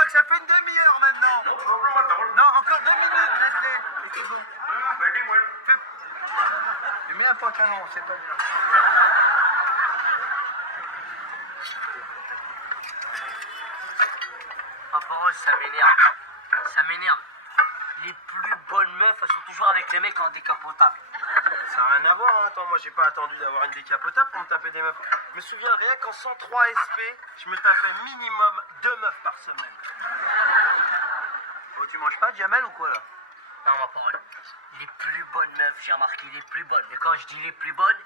Doc, ça fait une demi-heure maintenant. No problem at all. Non, encore 2 minutes, laisse-les. Et c'est bon. Very well. Tu mets un pantalon, c'est pas... Papa Rose, ça m'énerve. Ça m'énerve. Les plus bonnes meufs, elles sont toujours avec les mecs en décapotable. Ça n'a rien à voir, hein. Attends, moi j'ai pas attendu d'avoir une décapotable pour me taper des meufs. Je me souviens rien qu'en 103 SP, je me tapais minimum 2 meufs par semaine. Oh, tu manges pas de Jamel ou quoi là? Non, ma parole. Les plus bonnes meufs, j'ai remarqué les plus bonnes. Mais quand je dis les plus bonnes,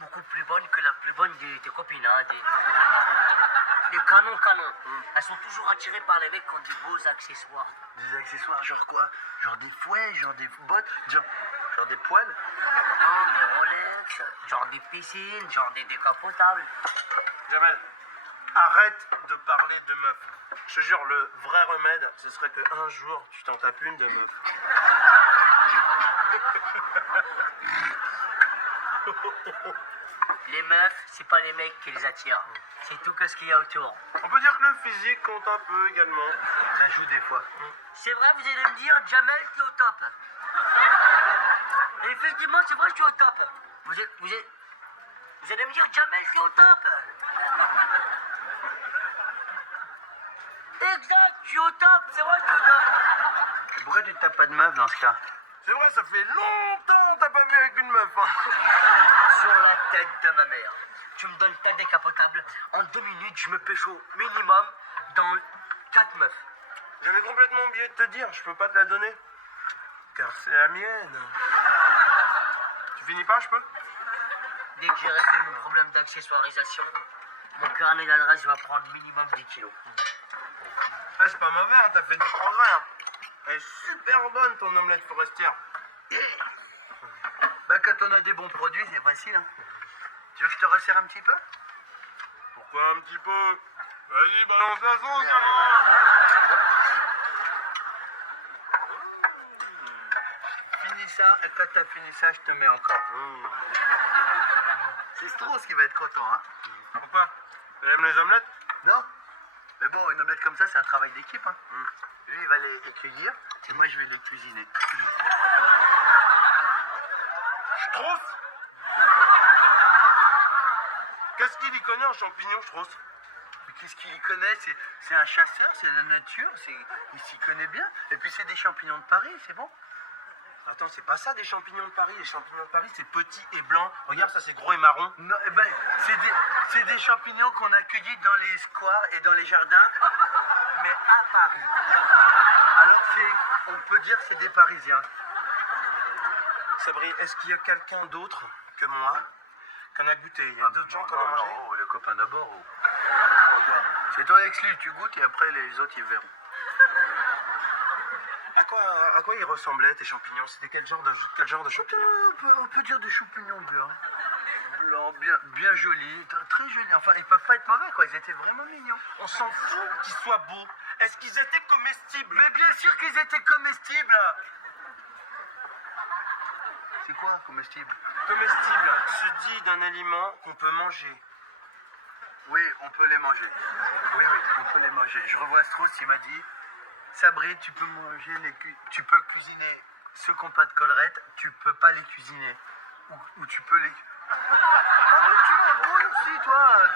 beaucoup plus bonnes que la plus bonne de tes copines. Hein, des canons. Elles sont toujours attirées par les mecs qui ont des beaux accessoires. Des accessoires, genre quoi? Genre des fouets, genre des bottes, genre des poils? Non, des Rolex, genre des piscines, genre des décapotables. Jamel, arrête de parler de meufs. Je te jure, le vrai remède, ce serait qu'un jour, tu t'en tapes une de meuf. Les meufs, c'est pas les mecs qui les attirent. C'est tout ce qu'il y a autour. On peut dire que le physique compte un peu également. Ça joue des fois. C'est vrai, vous allez me dire, Jamel, t'es au top. Et effectivement, c'est vrai, je suis au top. Vous allez me dire, Jamel, t'es au top. Exact, je suis au top, c'est vrai, je suis au top. Pourquoi tu te tapes pas de meuf dans ce cas? C'est vrai, ça fait longtemps que t'as pas vu avec une meuf. Hein. Sur la tête de ma mère. Tu me donnes ta décapotable. En 2 minutes, je me pêche au minimum dans 4 meufs. J'avais complètement oublié de te dire, je peux pas te la donner. Car c'est la mienne. Tu finis pas, je peux? Dès que j'ai réglé mon problème d'accessoirisation, mon carnet d'adresse va prendre minimum 10 kilos. Ah, c'est pas mauvais, hein, t'as fait du progrès. Hein. Elle est super bonne ton omelette forestière. Bah quand on a des bons produits, c'est facile. Hein. Tu veux que je te resserre un petit peu? Pourquoi un petit peu? Vas-y, balance la sauce, Finis ça, et quand t'as fini ça, je te mets encore. C'est Strauss qui va être content, hein. Pourquoi? Elle aime les omelettes? Non. Mais bon, une omelette comme ça, c'est un travail d'équipe, hein. Lui, il va les cueillir, et moi, je vais les cuisiner. Strauss? Qu'est-ce qu'il y connaît en champignons, Strauss? Qu'est-ce qu'il y connaît? C'est un chasseur, c'est la nature, il s'y connaît bien. Et puis, c'est des champignons de Paris, c'est bon. Attends, c'est pas ça des champignons de Paris. Les champignons de Paris, c'est petit et blanc. Regarde, ça, c'est gros et marron. Non, eh ben, c'est des champignons qu'on a cueillis dans les squares et dans les jardins, mais à Paris. Alors, on peut dire que c'est des Parisiens. Sabri, est-ce qu'il y a quelqu'un d'autre que moi qu'on a goûté? Il y a d'autres gens qu'on a mangé? Oh, les copains d'abord. Oh. C'est toi, Exlu, tu goûtes et après, les autres, ils verront. À quoi ils ressemblaient tes champignons? C'était quel genre de champignons? On peut dire des champignons blancs. Blancs, bien jolis, très jolis. Enfin, ils peuvent pas être mauvais, quoi. Ils étaient vraiment mignons. On s'en fout qu'ils soient beaux. Est-ce qu'ils étaient comestibles? Mais bien sûr qu'ils étaient comestibles. C'est quoi, comestible? Comestible se dit d'un aliment qu'on peut manger. Oui, on peut les manger. Oui, on peut les manger. Je revois Strauss, il m'a dit... Sabri, tu peux manger tu peux cuisiner ceux qui n'ont pas de collerette, tu peux pas les cuisiner. Ou tu peux les... Ah mais tu m'embrouilles aussi, toi.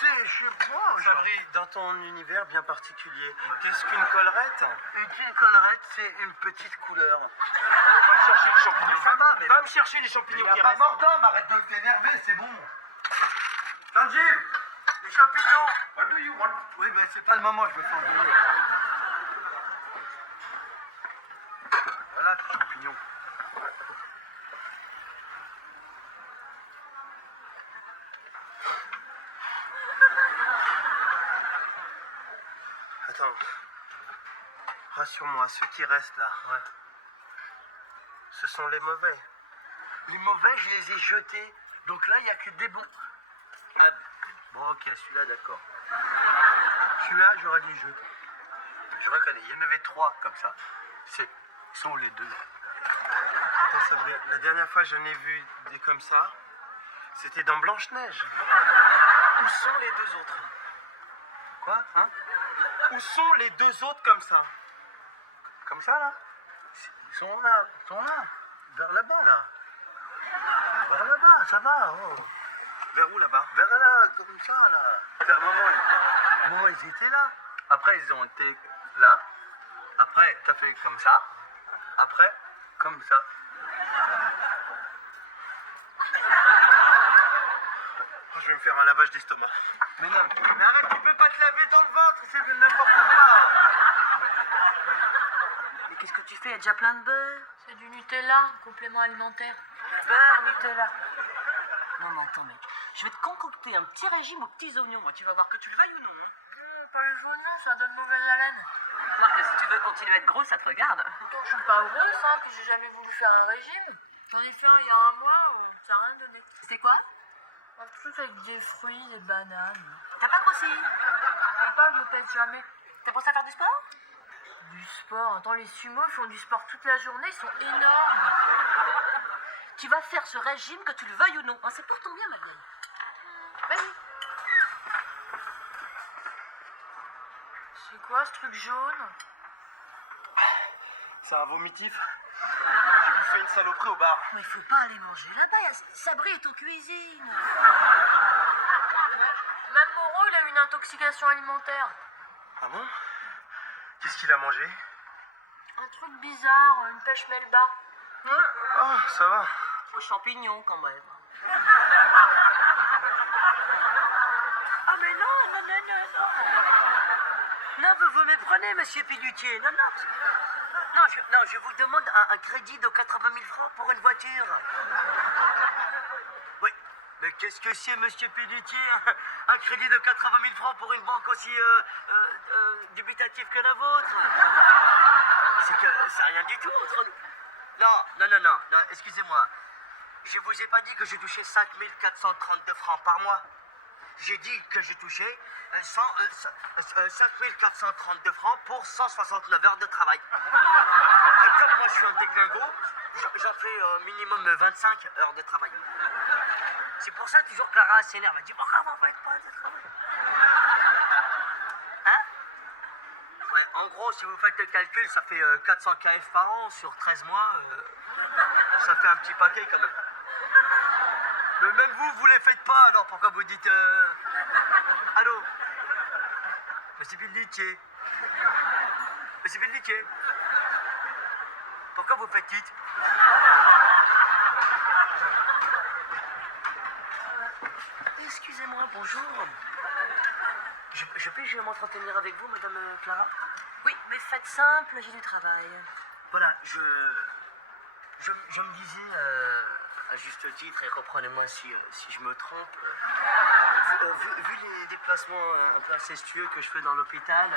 Je suis bon. Sabri, dans ton univers bien particulier, qu'est-ce qu'une collerette? Une collerette, c'est une petite couleur. Va me chercher les champignons. Va me chercher les champignons qui restent. Il n'y a pas mort d'homme, arrête de t'énerver, c'est bon. Tanji, les champignons. What do you want? Oui, mais c'est pas le moment, je me fais engueuler. Voilà, tes champignons. Attends. Rassure-moi, ceux qui restent là, ouais. Ce sont les mauvais. Les mauvais, je les ai jetés. Donc là, il n'y a que des bons. Ah, bon, ok, celui-là, d'accord. Celui-là, j'aurais dû jeter. Je reconnais, il y en avait 3 comme ça. Ce sont les 2. Attends, Sabri, la dernière fois, j'en ai vu des comme ça. C'était dans Blanche-Neige. Où sont les 2 autres? Quoi? Hein? Où sont les deux autres comme ça? Comme ça, là? Ils sont là. Ils sont là. Vers là-bas, là. Vers là-bas, ça va. Oh. Vers où, là-bas? Vers là, comme ça, là. Vers moment, ils étaient là. Après, ils ont été là. Après, t'as fait comme ça. Après, comme ça. Je vais me faire un lavage d'estomac. Mais non, mais arrête, tu peux pas te laver dans le ventre, c'est de n'importe quoi. Mais qu'est-ce que tu fais? Il y a déjà plein de beurre. C'est du Nutella, complément alimentaire. Beurre, Nutella. Non, mais attends, mec. Je vais te concocter un petit régime aux petits oignons, moi. Tu vas voir que tu le veuilles ou non. Hein. Pas les oignons, ça donne mauvaise haleine. Marc, si tu veux continuer à être gros, ça te regarde. Pourtant, je suis pas grosse, hein, puis j'ai jamais voulu faire un régime. J'en ai fait un il y a un mois où ça n'a rien donné. C'était quoi? Un truc avec des fruits, des bananes. T'as pas grossi? Je sais pas, je me pèse jamais. T'as pensé à faire du sport? Du sport, attends, les sumos font du sport toute la journée, ils sont énormes. Tu vas faire ce régime que tu le veuilles ou non. Hein, c'est pour ton bien, ma vieille. Vas-y. C'est quoi ce truc jaune? C'est un vomitif. J'ai bouffé une saloperie au bar. Mais faut pas aller manger là-bas. Sabri est en cuisine. Ouais. Même Moreau, il a eu une intoxication alimentaire. Ah bon? Qu'est-ce qu'il a mangé? Un truc bizarre, une pêche melba. Ah, ça va. Aux champignons, quand même. Ah, mais non. Non, vous me prenez, monsieur Pelletier. Non, je vous demande un crédit de 80 000 francs pour une voiture. Oui, mais qu'est-ce que c'est, monsieur Pelletier? Un crédit de 80 000 francs pour une banque aussi dubitative que la vôtre? C'est rien du tout entre nous. Non, excusez-moi. Je vous ai pas dit que je touchais 5 432 francs par mois. J'ai dit que je touchais 5 432 francs pour 169 heures de travail. Et comme moi je suis un déglingo, j'en fais minimum 25 heures de travail. C'est pour ça toujours Clara s'énerve. Elle dit pourquoi vous faites pas de travail? Hein? Ouais, en gros, si vous faites le calcul, ça fait 400 KF par an sur 13 mois. Ça fait un petit paquet quand même. Mais même vous les faites pas, alors pourquoi vous dites allô? Monsieur Pelletier. Monsieur Pelletier. Pourquoi vous faites titre? Excusez-moi, bonjour. Je m'entretenir avec vous, madame Clara? Oui, mais faites simple, j'ai du travail. Voilà, je me disais, à juste titre, et reprenez-moi si je me trompe, vu les déplacements un peu incestueux que je fais dans l'hôpital,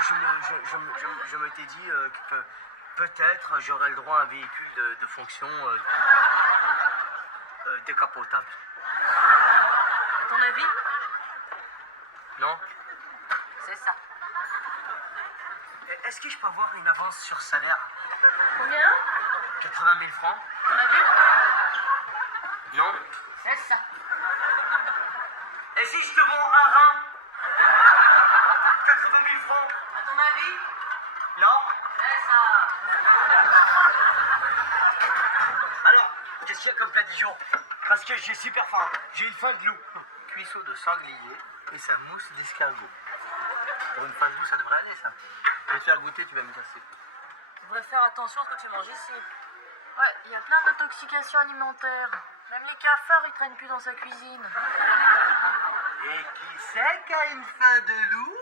je m'étais dit que peut-être j'aurais le droit à un véhicule de fonction décapotable. À ton avis? Non? C'est ça. Est-ce que je peux avoir une avance sur salaire? Combien? 80 000 francs? À ton avis? Non? C'est ça. Et si je te vends un rein? 80 000 francs? À ton avis? Non? C'est ça. Alors, qu'est-ce qu'il y a comme plat du jour? Parce que j'ai super faim. J'ai une faim de loup. Cuisseau de sanglier et sa mousse d'escargot. Pour une fin de loup, ça devrait aller, ça. Je vais te faire goûter, tu vas me passer. Tu devrais faire attention à ce que tu manges ici. Ouais, il y a plein d'intoxications alimentaires. Même les cafards, ils traînent plus dans sa cuisine. Et qui c'est qui a une faim de loup?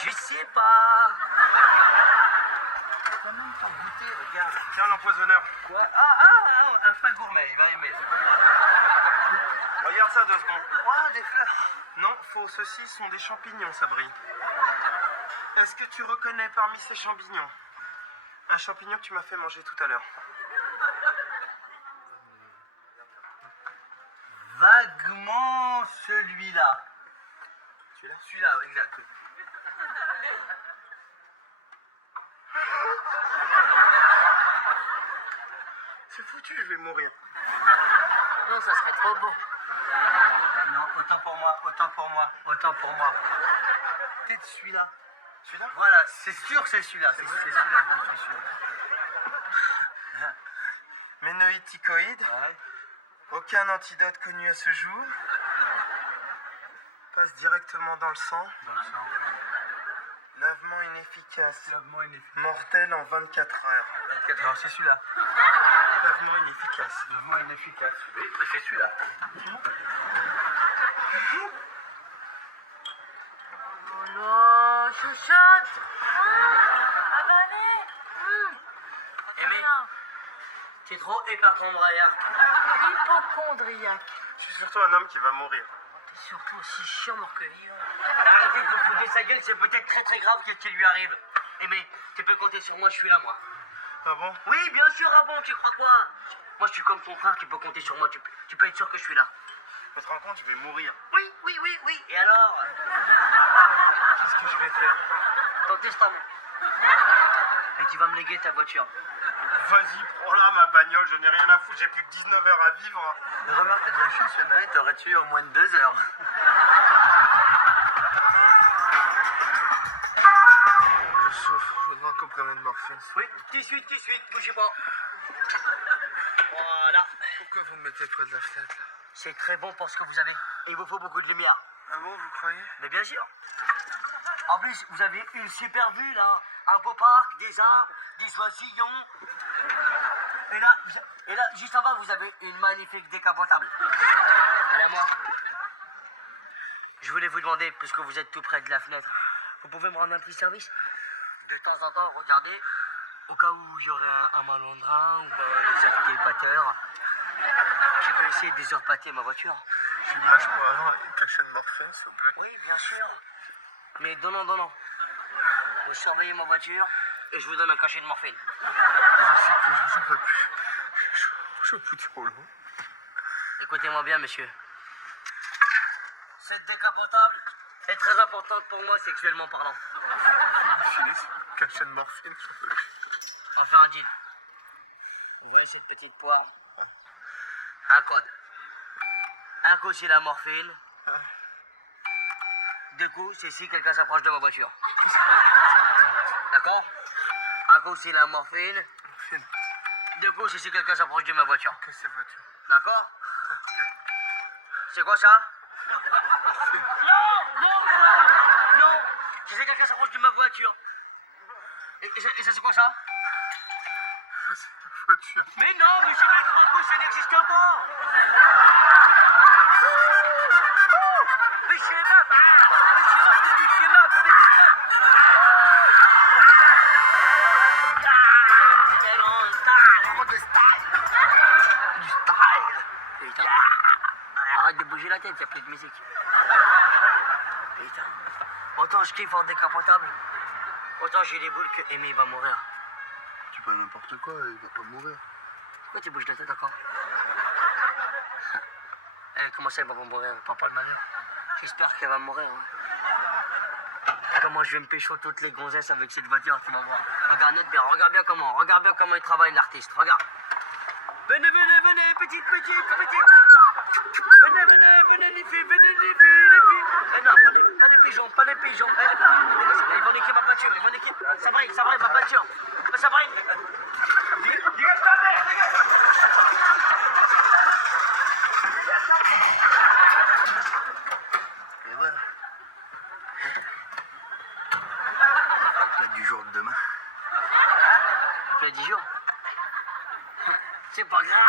Je sais pas. Quand même pas goûter, regarde. Tiens, l'empoisonneur. Quoi? Un fin gourmet, il va aimer. Regarde ça 2 secondes. Quoi? Des fleurs? Non, faux, ceux-ci sont des champignons, Sabri. Est-ce que tu reconnais parmi ces champignons un champignon que tu m'as fait manger tout à l'heure? Vaguement celui-là. Celui-là? Celui-là, exact. C'est foutu, je vais mourir. Non, ça serait trop beau. Non, autant pour moi, autant pour moi, autant pour moi. Peut-être celui-là. Celui-là? Voilà, c'est sûr c'est celui-là. C'est celui-là, je suis sûr. Ménoïticoïde. Ouais. Aucun antidote connu à ce jour. Passe directement dans le sang. Dans le sang. Lavement inefficace. Lavement inefficace. Mortel en 24 heures. 24 heures, c'est celui-là. Lavement inefficace. Lavement inefficace. Oui, c'est celui-là. Oh là, chouchoute. Avalez. Aimé, t'es trop hypochondriaque. Hypochondriaque. Je suis surtout un homme qui va mourir. T'es surtout aussi chiant que vivant. Arrêtez de vous foutre de sa gueule, c'est peut-être très très grave qu'est-ce qui lui arrive. Aimé, tu peux compter sur moi, je suis là moi. Ah bon? Oui, bien sûr, ah bon, tu crois quoi? Moi je suis comme ton frère, tu peux compter sur moi, tu peux être sûr que je suis là. Tu te rends compte, je vais mourir. Oui. Et alors? Qu'est-ce que je vais faire? Ton testament. Et tu vas me léguer ta voiture. Vas-y, prends-la ma bagnole, je n'ai rien à foutre, j'ai plus que 19 heures à vivre. Remarque, t'as de la chance, celle-là, t'aurais tué en moins de 2 heures. Je souffre, je voudrais un comprimé de morphine. Oui, tout de suite, bougez-moi. Voilà. Pourquoi vous me mettez près de la fenêtre, là? C'est très bon pour ce que vous avez. Il vous faut beaucoup de lumière. Ah bon, vous croyez? Mais bien sûr. En plus, vous avez une super vue, là. Un beau parc, des arbres, des oisillons. Et là, juste en bas, vous avez une magnifique décapotable. Allez à moi. Je voulais vous demander, puisque vous êtes tout près de la fenêtre, vous pouvez me rendre un petit service? De temps en temps, regardez, au cas où il y aurait un malandrin ou les usurpateurs qui veulent essayer d'usurpater ma voiture. Je suis moche pour avoir une cachette de morphine, s'il vous plaît. Oui, bien sûr. Mais donnant. Vous surveillez ma voiture et je vous donne un cachet de morphine. Je peux plus. Je peux trop long. Écoutez-moi bien, monsieur. Cette décapotable est très importante pour moi, sexuellement parlant. Vous filez une cachette de morphine, je peux plus. On fait un deal. Vous voyez cette petite poire? Un code. Un coup, c'est la morphine. Deux coups, c'est si quelqu'un s'approche de ma voiture. D'accord? Un coup, c'est la morphine. Deux coups, c'est si quelqu'un s'approche de ma voiture. Que c'est voiture? D'accord? C'est quoi ça? Non! Si c'est quelqu'un s'approche de ma voiture. Et ça, c'est quoi ça? C'est la voiture. Mais non, mais c'est pas trois coups, ça n'existe pas! Mais c'est ma! Putain. Arrête de bouger la tête, y'a plus de musique. Putain. Autant je kiffe en décapotable, autant j'ai les boules que Aimé va mourir. Tu peux n'importe quoi, il va pas mourir. Pourquoi tu bouges la tête encore? Comment ça, elle va pas mourir? Pas le malheur. J'espère qu'elle va mourir. Hein. Comment je vais me pécho toutes les gonzesses avec cette voiture, tu vas voir. Regarde bien, regarde bien comment il travaille l'artiste, regarde. Venez, petite. Venez les filles. Non, pas des pigeons. Ils vont niquer ma voiture, Sabrine, ma voiture. Sabrine. Dégage ta mère, Et voilà. La du jour de demain. Il y a 10 jours. C'est pas grave.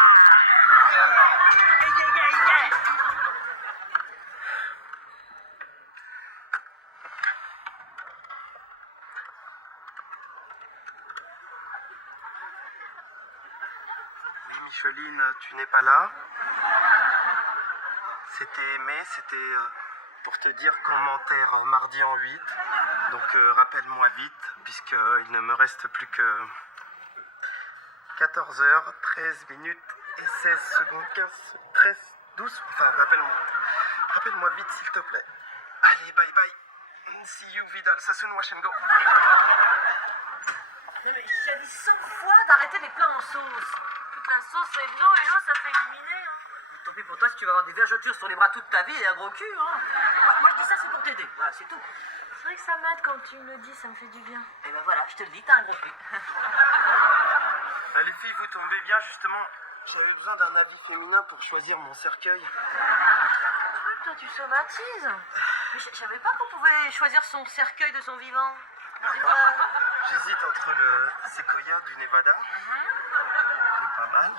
Oui, Micheline, tu n'es pas là. C'était aimé, c'était pour te dire qu'on m'enterre mardi en 8. Donc rappelle-moi vite, puisqu'il ne me reste plus que 14h, 13 minutes et 16 secondes, 15, 13, 12. Enfin, rappelle-moi vite, s'il te plaît. Allez, bye bye. See you, Vidal. Sassoon, wash and go. Non mais j'ai dit 100 fois d'arrêter les plats en sauce. Toute la sauce c'est de l'eau et l'eau ça fait éliminer. Hein. Tant pis puis pour toi, si tu vas avoir des vergetures sur les bras toute ta vie et un gros cul, hein. Moi, je dis ça, c'est pour t'aider. Voilà, c'est tout. C'est vrai que ça m'aide quand tu me le dis, ça me fait du bien. Et ben voilà, je te le dis, t'as un gros cul. Les filles, vous tombez bien, justement. J'avais besoin d'un avis féminin pour choisir mon cercueil. Toi, tu somatises. Mais je savais pas qu'on pouvait choisir son cercueil de son vivant. J'hésite entre le séquoia du Nevada, c'est pas mal,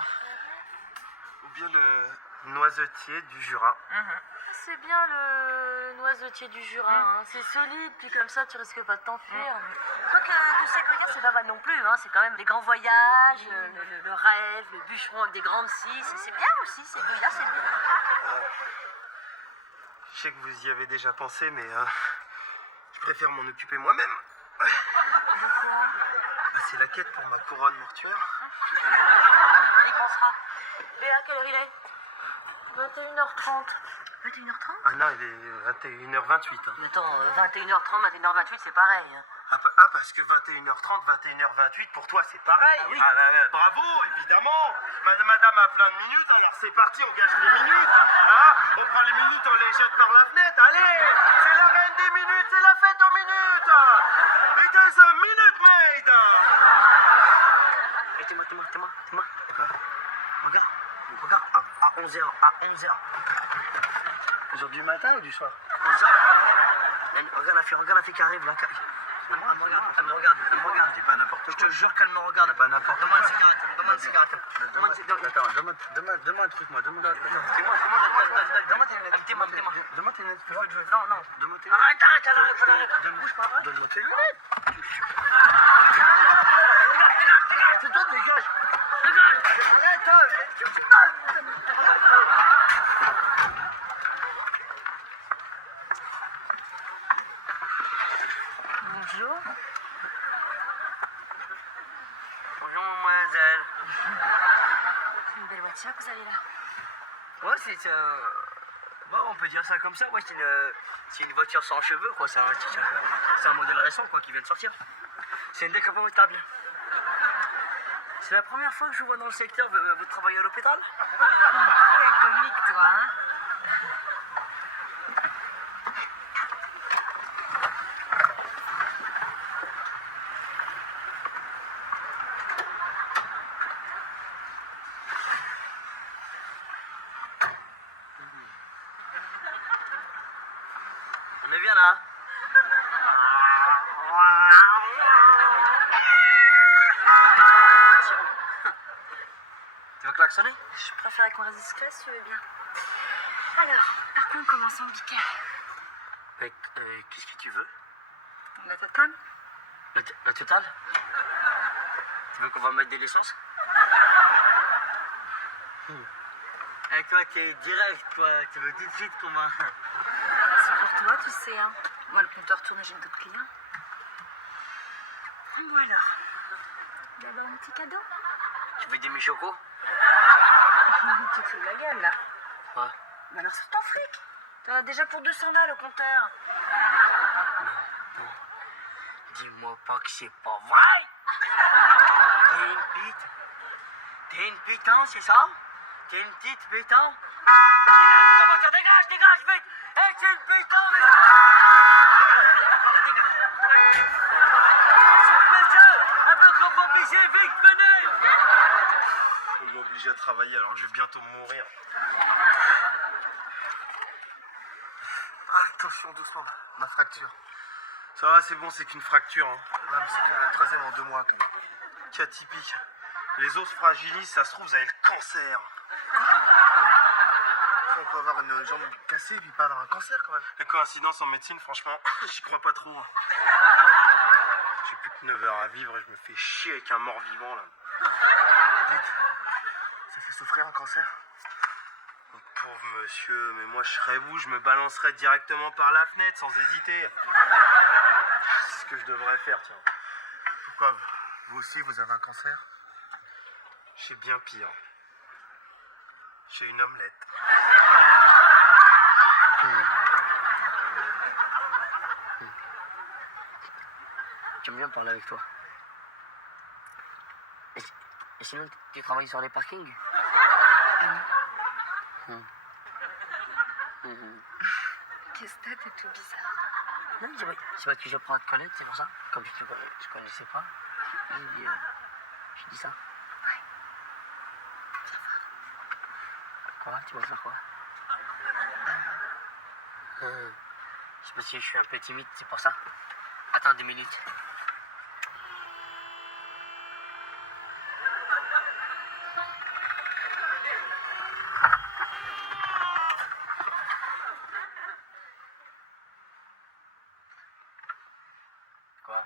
ou bien le noisetier du Jura. C'est bien le noisetier du Jura, hein. C'est solide, puis comme ça, tu risques pas de t'enfuir. Quoique séquoia, c'est pas mal non plus, hein. C'est quand même les grands voyages, le rêve, le bûcheron avec des grandes scies. C'est bien aussi, séquoia, c'est bien. Je sais que vous y avez déjà pensé, mais je préfère m'en occuper moi-même. C'est la quête pour ma couronne mortuaire. On y pensera. Et à quelle heure il est 21h30. 21h30 Ah non, il est 21h28. Hein. Mais attends, 21h30, 21h28, c'est pareil. Hein. Ah, parce que 21h30, 21h28, pour toi, c'est pareil. Oui. Bravo, évidemment. Madame a plein de minutes, alors c'est parti, on gâche les minutes. Hein, on prend les minutes, on les jette par la fenêtre. Allez, c'est la reine des minutes, c'est la fête aux minutes. It is a minute maid. Et dis-moi. Regarde, à 11h. Aujourd'hui matin ou du soir? 11h. Regarde la fille qui arrive là. Elle me regarde. Dis pas n'importe quoi. Je te jure qu'elle me regarde. Pas n'importe quoi. Demande une cigarette. Attends, demande un truc, moi. Demande tes lunettes. Demande tes lunettes. Non. Demande tes lunettes. Arrête. Bouge pas. Donne-moi tes lunettes. C'est toi, dégage. Bonjour. Bonjour, mademoiselle. C'est une belle voiture que vous avez là. Ouais, c'est bon, on peut dire ça comme ça. Ouais, c'est une voiture sans cheveux, quoi. C'est un modèle récent, quoi, qui vient de sortir. C'est une décapotable. C'est la première fois que je vous vois dans le secteur. Vous travaillez à l'hôpital? Comique, toi, hein. On est bien là. Tu veux klaxonner? Je préférais qu'on reste discret si tu veux bien. Alors, par contre, commençons le piquet. Qu'est-ce que tu veux? La totale. La totale? Tu veux qu'on va mettre de l'essence? Et toi, t'es direct, toi. Tu veux tout de suite qu'on va... C'est pour toi, tu sais, hein. Moi, le compteur tourne, j'ai d'autres clients. Prends-moi alors. D'abord un petit cadeau. Tu veux des michocos? Tu te fous de la gueule, là. Ouais. Mais alors, c'est ton fric. T'en as déjà pour 200 balles au compteur. Dis-moi pas que c'est pas vrai. T'es une pite. T'es une piton, c'est ça? T'es une petite piton? Dégage, vite. Hey, c'est une piton, Monsieur, un peu comme vous obligez, vite, venez. On m'oblige à travailler alors que je vais bientôt mourir. Attention, doucement, ma fracture. Ça va, c'est bon, c'est qu'une fracture. Hein. Ouais, mais c'est que la troisième en 2 mois quand même. Cas typique. Les os se fragilisent, ça se trouve, vous avez le cancer. On peut avoir une jambe cassée et puis pas avoir un cancer quand même. Les coïncidences en médecine, franchement, j'y crois pas trop. J'ai plus que 9 heures à vivre et je me fais chier avec un mort-vivant là. Dites, ça fait souffrir un cancer? Oh, pauvre monsieur, mais moi je serais vous, je me balancerais directement par la fenêtre sans hésiter. C'est ce que je devrais faire, tiens. Pourquoi? Vous aussi, vous avez un cancer? J'ai bien pire. J'ai une omelette. J'aime bien parler avec toi. Et sinon, tu travailles sur les parkings? Qu'est-ce que t'as, t'es tout bizarre. Non, c'est parce que je prends de Colette, c'est pour ça. Comme je connaissais pas, je dis ça. Ouais. Viens voir. Quoi? Tu vas faire quoi? C'est parce que je suis un peu timide, c'est pour ça. Attends 2 minutes. Quoi?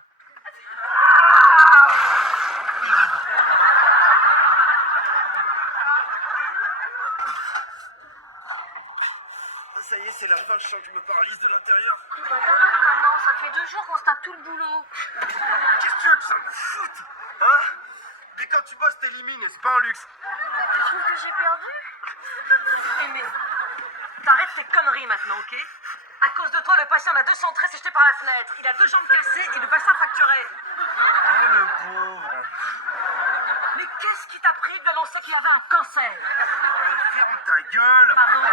Ça y est, c'est la fin, je sens que je me paralyse de l'intérieur. Bah t'arrêtes maintenant, ça fait 2 jours qu'on se tape tout le boulot. Qu'est-ce que tu veux que ça me foute? Hein? Et quand tu bosses, t'élimines, c'est pas un luxe. Tu trouves que j'ai perdu? Mais t'arrêtes tes conneries maintenant, ok? À cause de toi, le patient a 2 tresses jeté par la fenêtre. Il a 2 jambes cassées et le bassin fracturé. Oh, le pauvre. Mais qu'est-ce qui t'a pris d'annoncer qu'il avait un cancer? Ferme ta gueule. Pardon?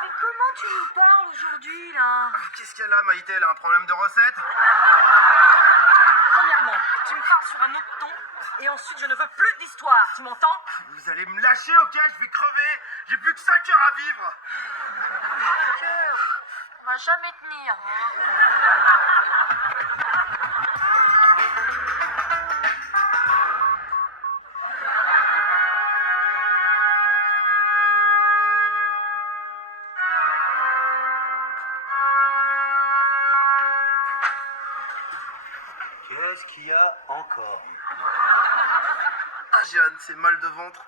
Mais comment tu nous parles aujourd'hui, là? Qu'est-ce qu'elle a, Maïté? Elle a un problème de recette? Premièrement, tu me parles sur un autre ton. Et ensuite, je ne veux plus d'histoire. Tu m'entends? Vous allez me lâcher, ok? Je vais crever. J'ai plus que 5 heures à vivre. On va jamais tenir. Hein. Qu'est-ce qu'il y a encore? Ah, Jeanne, c'est mal de ventre.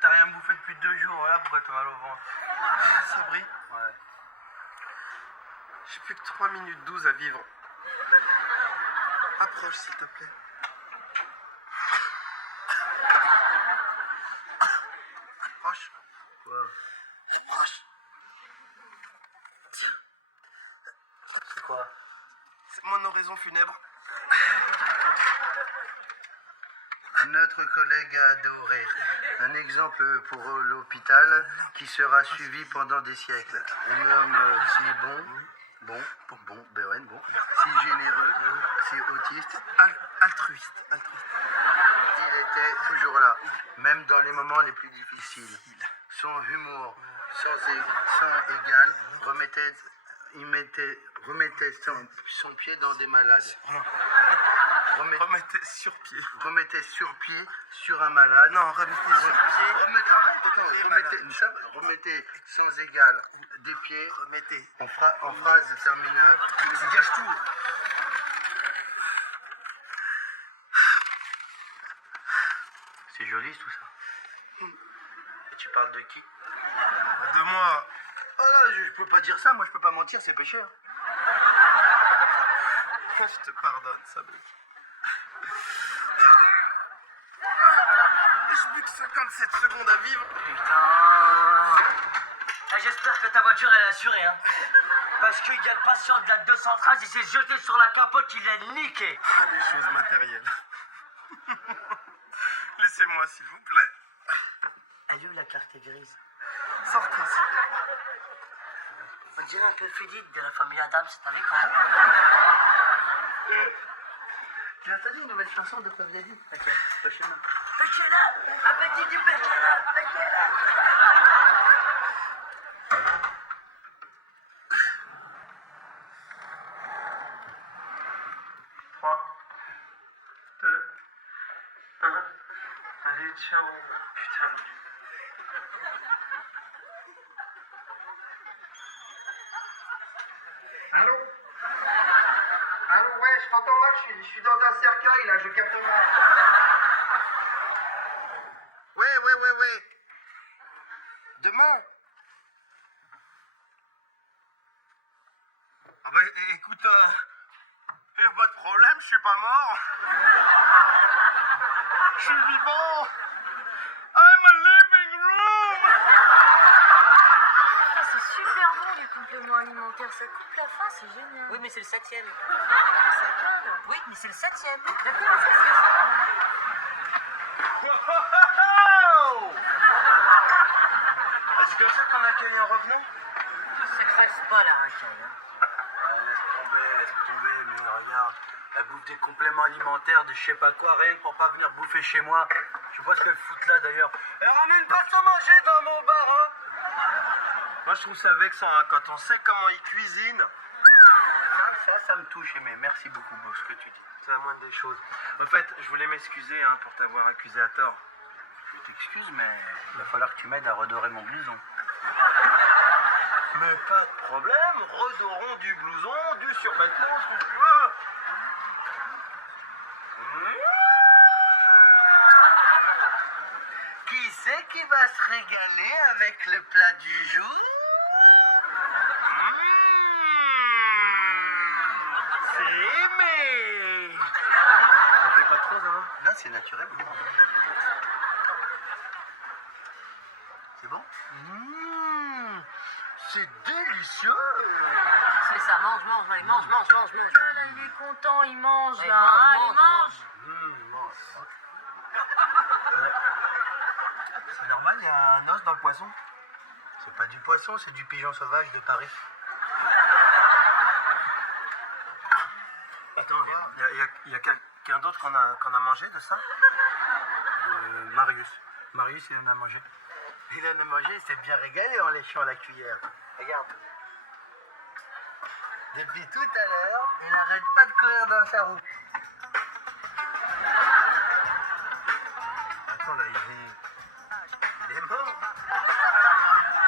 T'as rien bouffé depuis 2 jours, voilà pourquoi t'as mal au ventre. C'est vrai? Ouais. J'ai plus que 3 minutes 12 à vivre. Approche, s'il te plaît. Approche. Quoi? Approche. Tiens. C'est quoi? C'est mon oraison funèbre. Notre collègue adoré. Un exemple pour l'hôpital qui sera suivi pendant des siècles. Un homme si bon, si généreux, si autiste, Altruiste. il était toujours là, même dans les moments les plus difficiles. Son humour, sans égal, remettait son pied dans des malades. Remettez sur pied. Remettait sur pied sur un malade. Non, remettez sur pied. Remettez sans égal des pieds Remettez. en phrase terminale. Tu gâches tout. C'est joli tout ça. Et tu parles de qui? De moi. Oh là, je peux pas dire ça, moi je peux pas mentir, c'est péché. Hein. Je te pardonne, Sabrina. J'ai plus que 57 secondes à vivre. Putain. Ah, j'espère que ta voiture elle est assurée, hein. Parce qu'il y a le patient de la 213, il s'est jeté sur la capote, il l'a niqué. Des choses matérielles. Laissez-moi, s'il vous plaît. Elle est où la carte grise? Sortez ici. On dirait un peu Philippe de la famille Adams, t'as vu quoi? Tu as entendu une nouvelle chanson de Puff Daddy? Ok, prochainement. Péché-la! Appétit du péché-la! Péché-la! 3, 2, 1. Allez, ciao. Putain. Allô? Allô, ouais, je t'entends mal, je suis dans un cercueil, là, je capte mal. Ouais. Demain? Ah bah, écoute, y'a pas de problème, je suis pas mort. Je suis vivant. I'm a living room. Ah, c'est super bon les compléments alimentaires, ça coupe la faim, c'est génial. Oui, mais c'est le 7e. Ça colle. Oui, mais c'est le 7e. D'accord, ça se Oh, C'est comme ça qu'on a calé en revenant? Ça crève pas la racaille. Hein. Laisse tomber, mais regarde. Elle bouffe des compléments alimentaires, de je sais pas quoi, rien que pour pas venir bouffer chez moi. Je sais pas ce qu'elle fout là d'ailleurs. Elle ramène pas sans manger dans mon bar, hein. Moi, je trouve ça vexant, hein, quand on sait comment ils cuisinent. Ça me touche, mais merci beaucoup pour ce que tu dis. C'est la moindre des choses. En fait, je voulais m'excuser hein, pour t'avoir accusé à tort. Je t'excuse, mais il va falloir que tu m'aides à redorer mon blouson. Mais pas de problème, redorons du blouson, du survêtement. Qui c'est qui va se régaler avec le plat du jour? C'est aimé. Ça fait pas trop, ça va? Là, c'est naturel. C'est bon? C'est délicieux. C'est ça, mange, allez, mange. Là, il est content, il mange Allez, là. Allez, mange. C'est normal, il y a un os dans le poisson. C'est pas du poisson, c'est du pigeon sauvage de Paris. Attends, il y a quelqu'un d'autre qu'on a mangé de ça? Marius. Marius, il en a mangé. Il en a mangé, il s'est bien régalé en léchant la cuillère. Regarde. Depuis tout à l'heure, il n'arrête pas de courir dans sa roue. Attends, là, il est mort.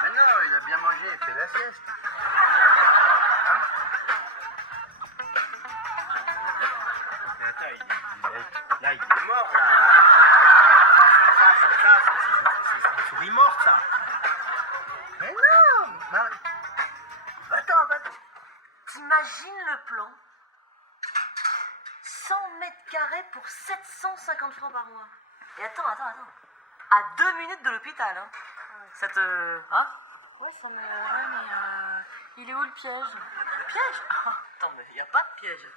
Mais non, il a bien mangé, il fait la sieste. Mais attends, là, il est mort. C'est une souris morte, ça. Mais non, Marie. Attends. T'imagines le plan? 100 mètres carrés pour 750 francs par mois. Et attends. À 2 minutes de l'hôpital, hein. Ça te... Hein? Ouais, ça me... Ouais, mais il est où le piège? Piège? Attends, mais y a pas de piège.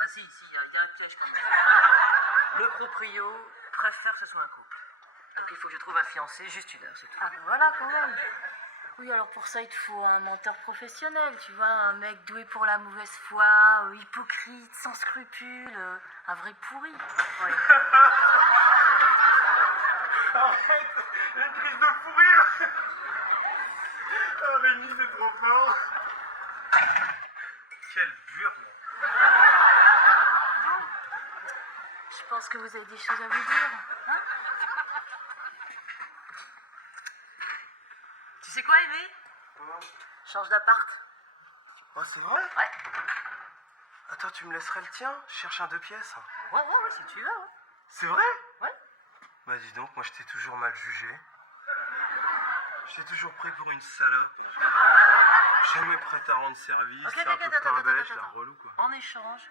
Ah si, il y a un piège quand même. Le proprio préfère que ce soit un couple. Donc il faut que je trouve un fiancé juste 1 heure, c'est tout. Ah ben voilà, quand même. Oui, alors pour ça, il te faut un menteur professionnel, tu vois, un mec doué pour la mauvaise foi, hypocrite, sans scrupules, un vrai pourri. Ouais. Arrête, j'ai une crise de fou rire. Ah, Rémi, c'est trop fort. Quelle burle. Je pense que vous avez des choses à vous dire, hein? Tu sais quoi, Aimé? Change d'appart. Oh, c'est vrai? Ouais. Attends, tu me laisserais le tien? Je cherche un 2 pièces. Ouais, si tu veux. Ouais. C'est vrai? Ouais. Bah dis donc, moi je t'ai toujours mal jugé. Je t'ai toujours pris pour une salope. Jamais prêt à rendre service. Ok, c'est un peu attends. pain bêche, la relou quoi. En échange,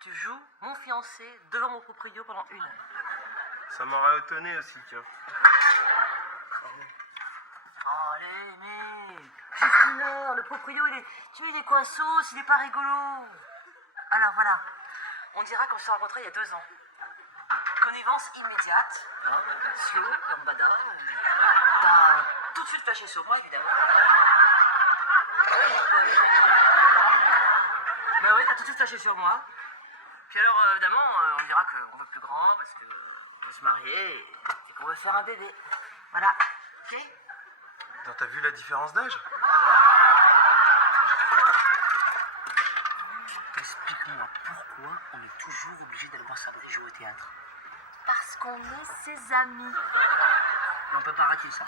tu joues mon fiancé devant mon proprio pendant 1 heure. Ça m'aurait étonné aussi, tiens. Oh, allez, mais... Juste 1 heure, le proprio, il est quoi, sauce, il est pas rigolo. Alors voilà, on dira qu'on s'est rencontrés il y a 2 ans. Connivence immédiate. Hein, slow, lambada. T'as tout de suite flashé sur moi, évidemment. Bah oui, t'as tout de suite flashé sur moi. Puis alors, évidemment, on dira qu'on veut plus grand parce qu'on veut se marier et qu'on veut faire un bébé. Voilà, ok? Non, t'as vu la différence d'âge? Explique-moi pourquoi on est toujours obligé d'aller voir Sabrina jouer au théâtre. Parce qu'on est ses amis. Et on peut pas rater ça.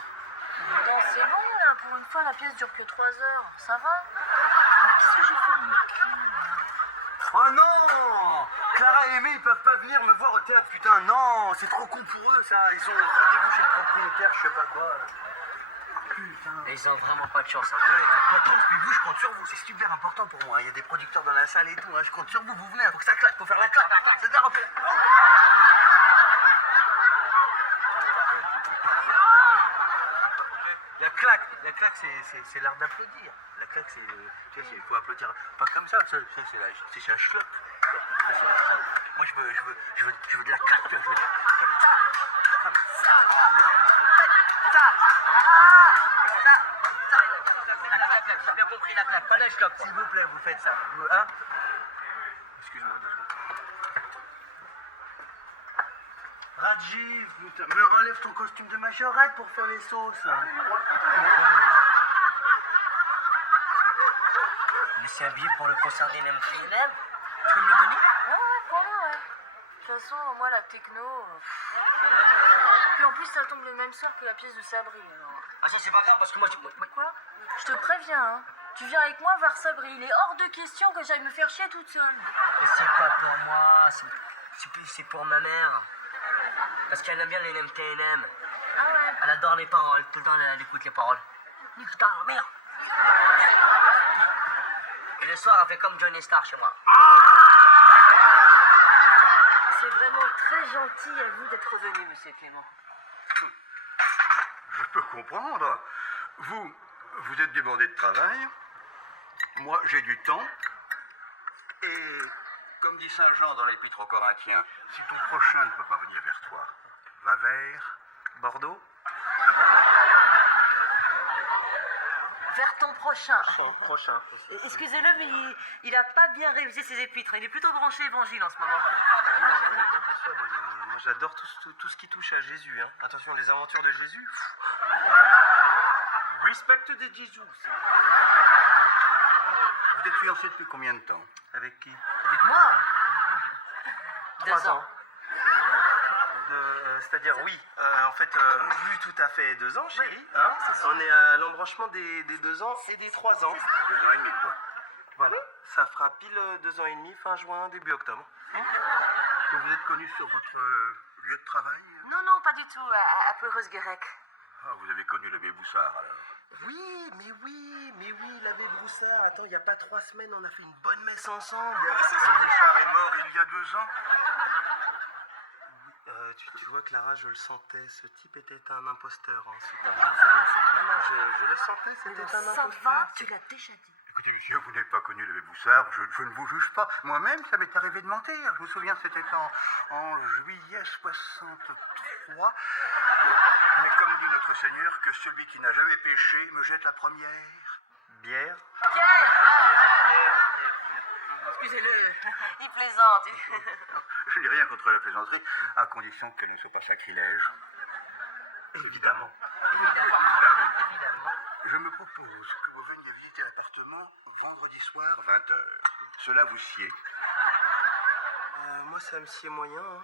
Bon, c'est bon, là, pour une fois, la pièce dure que 3 heures. Ça va? Qu'est-ce que j'ai fait de mon cul, là? Oh non! Clara et Aimé, ils peuvent pas venir me voir au théâtre, putain, non! C'est trop con pour eux, ça! Ils ont rendez-vous chez le propriétaire, je sais pas quoi. Putain. Et ils ont vraiment pas de chance. Hein. Pas de chance, mais vous, je compte sur vous, c'est super important pour moi. Il y a des producteurs dans la salle et tout, hein. Je compte sur vous, vous venez, faut que ça claque, faut faire la claque, c'est ça, refais la... La claque, c'est l'art d'applaudir. La claque, c'est le... Tu vois, il faut applaudir pas comme ça, c'est un schlock. Ça, c'est la... Moi, je veux de la claque, tu vois, je veux comme ça. Comme ça. Ça. La claque, j'ai bien compris la claque, pas la schlock. S'il vous plaît, vous faites ça. Hein? Excuse-moi 2 secondes. Rajiv, putain, mais enlève ton costume de majorette pour faire les sauces. Mais c'est un billet pour le concert des NMTNM. Tu peux me le donner? Ouais, prends-le, ouais. De toute façon, moi, la techno... Puis en plus, ça tombe le même soir que la pièce de Sabri, alors. Ah ça c'est pas grave parce que moi je... Quoi? Je te préviens, hein. Tu viens avec moi voir Sabri. Il est hors de question que j'aille me faire chier toute seule. Et c'est pas pour moi, c'est pour ma mère. Parce qu'elle aime bien les NMTNM. Ah ouais? Elle adore les paroles, tout le temps elle écoute les paroles. Nique ta mère. Et le soir elle fait comme Johnny Star chez moi. C'est vraiment très gentil à vous d'être revenu, monsieur Clément. Je peux comprendre. Vous êtes débordé de travail. Moi, j'ai du temps. Et comme dit Saint Jean dans l'Épître aux Corinthiens, si ton prochain ne peut pas venir vers toi, va vers Bordeaux. Vers ton prochain. Prochain. Excusez-le, mais il a pas bien révisé ses épîtres. Il est plutôt branché évangile en ce moment. Moi, j'adore tout ce qui touche à Jésus. Hein. Attention, les aventures de Jésus. Respect de Jésus. Vous êtes fiancé depuis combien de temps? Avec qui? Avec moi 3 ans. C'est-à-dire, oui. En fait, plus tout à fait 2 ans, chérie. Hein, on est à l'embranchement des 2 ans et des 3 ans. 2 ans et demi, quoi. Voilà. Ça fera pile 2 ans et demi, fin juin, début octobre. Et vous êtes connu sur votre lieu de travail? Non, pas du tout. À Peureuse-Guérec. Ah, vous avez connu l'abbé Boussard, alors. Oui, l'abbé Broussard. Attends, il n'y a pas 3 semaines, on a fait une bonne messe ensemble. Boussard est mort il y a 2 ans? Tu vois, Clara, je le sentais. Ce type était un imposteur. Hein, je le sentais, c'était un Ça imposteur. va, tu l'as déjà dit. Écoutez, monsieur, vous n'avez pas connu l'abbé Boussard, je ne vous juge pas. Moi-même, ça m'est arrivé de mentir. Je me souviens, c'était en juillet 63. Mais comme dit notre Seigneur, que celui qui n'a jamais péché me jette la première. Bière. Excusez-le, il plaisante. Je n'ai rien contre la plaisanterie, à condition qu'elle ne soit pas sacrilège. Évidemment. Je me propose que vous veniez visiter l'appartement vendredi soir, 20h. Cela vous sied? Moi, ça me sied moyen. Hein.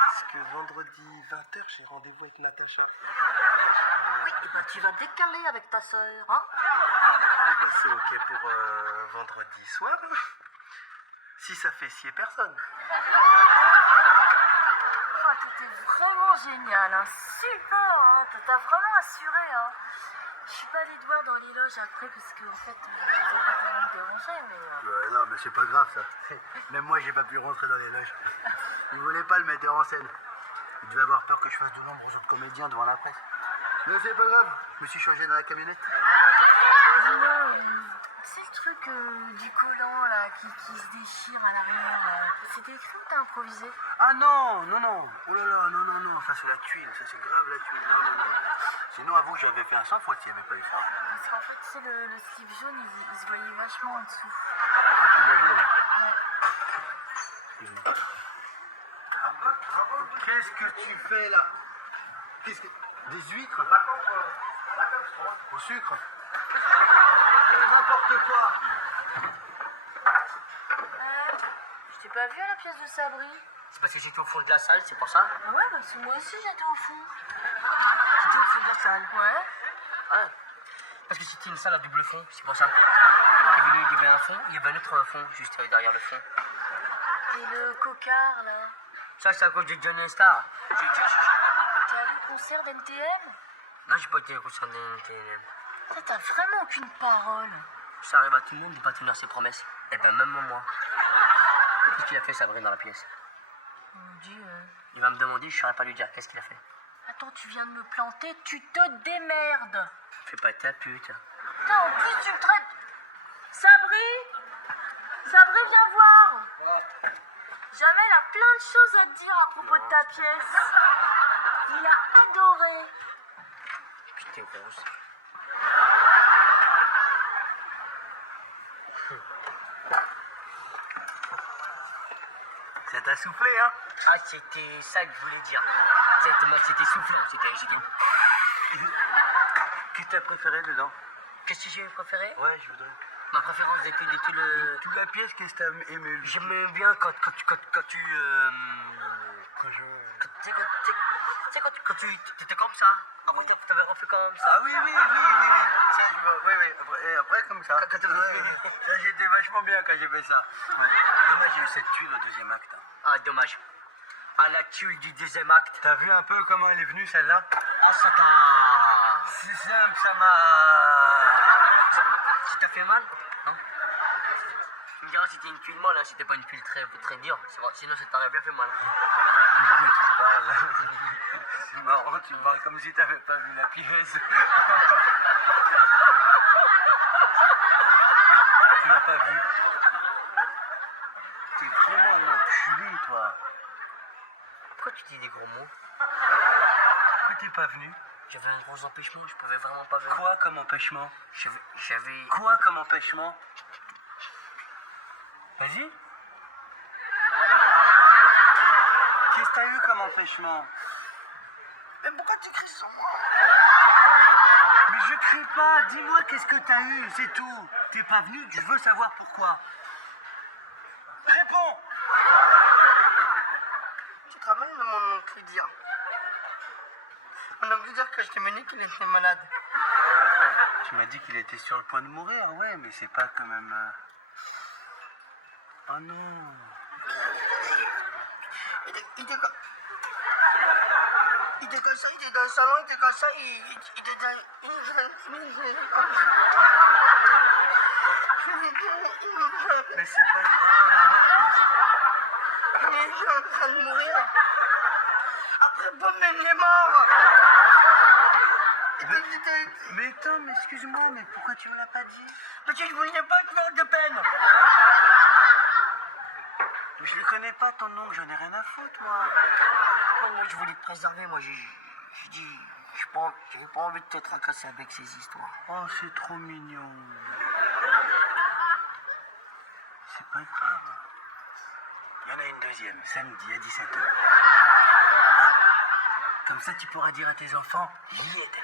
Parce que vendredi 20h, j'ai rendez-vous avec Natacha. Oui, tu vas décaler avec ta sœur, hein? C'est ok pour vendredi soir. Si ça fait scier personne. Oh, t'étais vraiment génial, hein. Super, hein. T'as vraiment assuré, hein. Je suis pas allée te voir dans les loges après parce que, en fait, je voulais pas tellement me déranger, mais... Non, mais c'est pas grave, ça. Même moi, j'ai pas pu rentrer dans les loges. Il voulait pas le mettre en scène. Il devait avoir peur que je fasse de l'ombre aux autres comédiens devant la presse. Mais c'est pas grave, je me suis changé dans la camionnette. Dis-moi, c'est le truc du collant, là, qui se déchire à l'arrière, là. C'était écrit ou t'as improvisé? Ah non. Oh là là, non, ça c'est la tuile, ça c'est grave la tuile. Non. Sinon, avoue, j'avais fait un sans faute s'il n'y avait pas eu ça. Parce qu'en fait, tu sais, le slip jaune, il se voyait vachement en dessous. Ah, tu l'as vu, là? Ouais. Qu'est-ce que tu fais là? Des huîtres? Au sucre? N'importe quoi! Je t'ai pas vu à la pièce de Sabri? C'est parce que j'étais au fond de la salle, c'est pour ça? Ouais, parce que moi aussi j'étais au fond. C'était au fond de la salle. Ouais. Ah, parce que c'était une salle à double fond, c'est pour ça. Il y avait un fond, il y avait un autre fond, juste derrière le fond. Et le cocard, là? Ça, c'est à cause de Johnny Star. T'es à concert d'NTM? Non, j'ai pas été au concert de NTM. Ça, t'as vraiment aucune parole. Ça arrive à tout le monde de pas tenir ses promesses. Et ben même moi. Qu'est-ce qu'il a fait, Sabrine, dans la pièce? Mon Dieu. Il va me demander, je saurais pas lui dire. Qu'est-ce qu'il a fait? Attends, tu viens de me planter, tu te démerdes. Fais pas ta pute. Putain, en plus tu me traites... Sabri, viens voir. Jamel a plein de choses à te dire à propos de ta pièce. Il a adoré. T'es grosse. Ça t'a soufflé, hein? Ah, c'était ça que je voulais dire. C'était soufflé. C'était... Qu'est-ce que t'as préféré dedans? Qu'est-ce que j'ai préféré? Ouais, je voudrais. Ma préférée, c'était de tout le... Toute la pièce, qu'est-ce que t'as aimé? J'aimais bien quand tu... Quand tu étais comme ça. Après, t'avais refait comme ça. Ah oui. Et après, comme ça. Ça, j'étais vachement bien quand j'ai fait ça. Dommage, j'ai eu cette tuile au deuxième acte. Ah, dommage. À la tuile du deuxième acte. T'as vu un peu comment elle est venue, celle-là? Ah, ça t'a... C'est simple, ça m'a... Ça t'a fait mal, hein? Tu me diras si c'était une tuile molle, hein, c'était pas une tuile très dure. Sinon, ça t'aurait bien fait mal. Tu parles. C'est marrant, tu parles comme si t'avais pas vu la pièce. Tu l'as pas vu. T'es vraiment un enculé, toi. Pourquoi tu dis des gros mots? Pourquoi t'es pas venu? J'avais un gros empêchement, je pouvais vraiment pas venir. Quoi comme empêchement? J'avais... Quoi comme empêchement? Vas-y. Qu'est-ce que t'as eu comme empêchement? Mais pourquoi tu cries sur moi? Mais je crie pas, dis-moi qu'est-ce que t'as eu, c'est tout. T'es pas venu, je veux savoir pourquoi. Réponds. Tu te rappelles de mon oncle dire? Mon oncle dire que je t'ai venu qu'il était malade. Tu m'as dit qu'il était sur le point de mourir, ouais, mais c'est pas quand même... Oh non. Il était comme... Il était comme ça, il était dans le salon, il était comme ça, il était Mais c'est pas grave. Il est en train de mourir. Après, bon, même il est mort. Mais attends, mais excuse-moi, mais pourquoi tu me l'as pas dit? Parce que je voulais pas te faire de peine. Mais je le connais pas, ton oncle, j'en ai rien à foutre, moi. Moi, je voulais te préserver, moi, j'ai dit... J'avais pas envie de te tracasser avec ces histoires. Oh, c'est trop mignon. C'est pas grave. Il y en a une deuxième, samedi à 17h. Comme ça, tu pourras dire à tes enfants, j'y étais.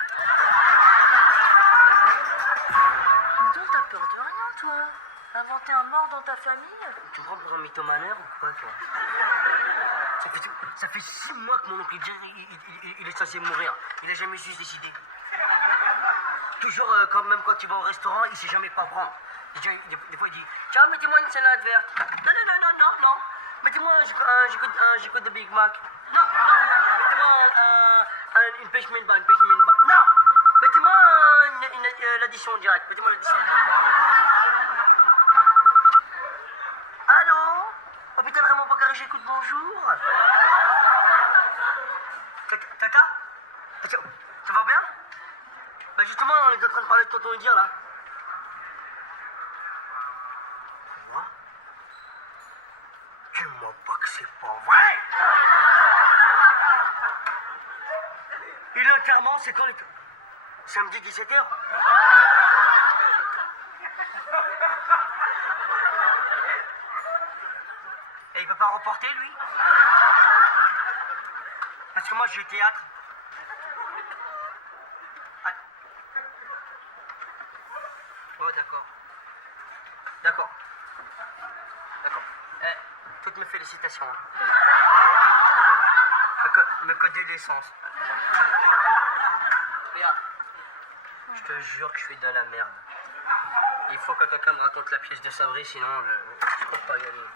Dis donc, t'as peur de rien, toi? Inventer un mort dans ta famille? Tu prends pour un mythomanaire ou quoi, toi? Ça fait 6 mois que mon oncle il est censé mourir. Il a jamais su se décider. Toujours, même quand tu vas au restaurant, il sait jamais quoi prendre. Des fois, il dit, tiens, mettez-moi une salade verte. Non. Mettez-moi un jus de Big Mac. Non. Mettez-moi une pêche mine-bas. Non. Mettez-moi l'addition directe. Mettez-moi l'addition. Allô? Hôpital Raymond Poincaré, j'écoute, bonjour. Tata? Ça va bien? Bah justement, on est en train de parler de tonton Idir, là. Quoi? Dis-moi pas que c'est pas vrai! Et l'enterrement, c'est quand les... Samedi 17h? Et il peut pas reporter, lui? Parce que moi, j'ai théâtre. Ah. Oh, d'accord. D'accord. Toutes mes félicitations. Hein. Me coder l'essence. Regarde. Je te jure que je suis dans la merde. Il faut que quelqu'un me raconte la pièce de Sabri, sinon je peux pas y aller.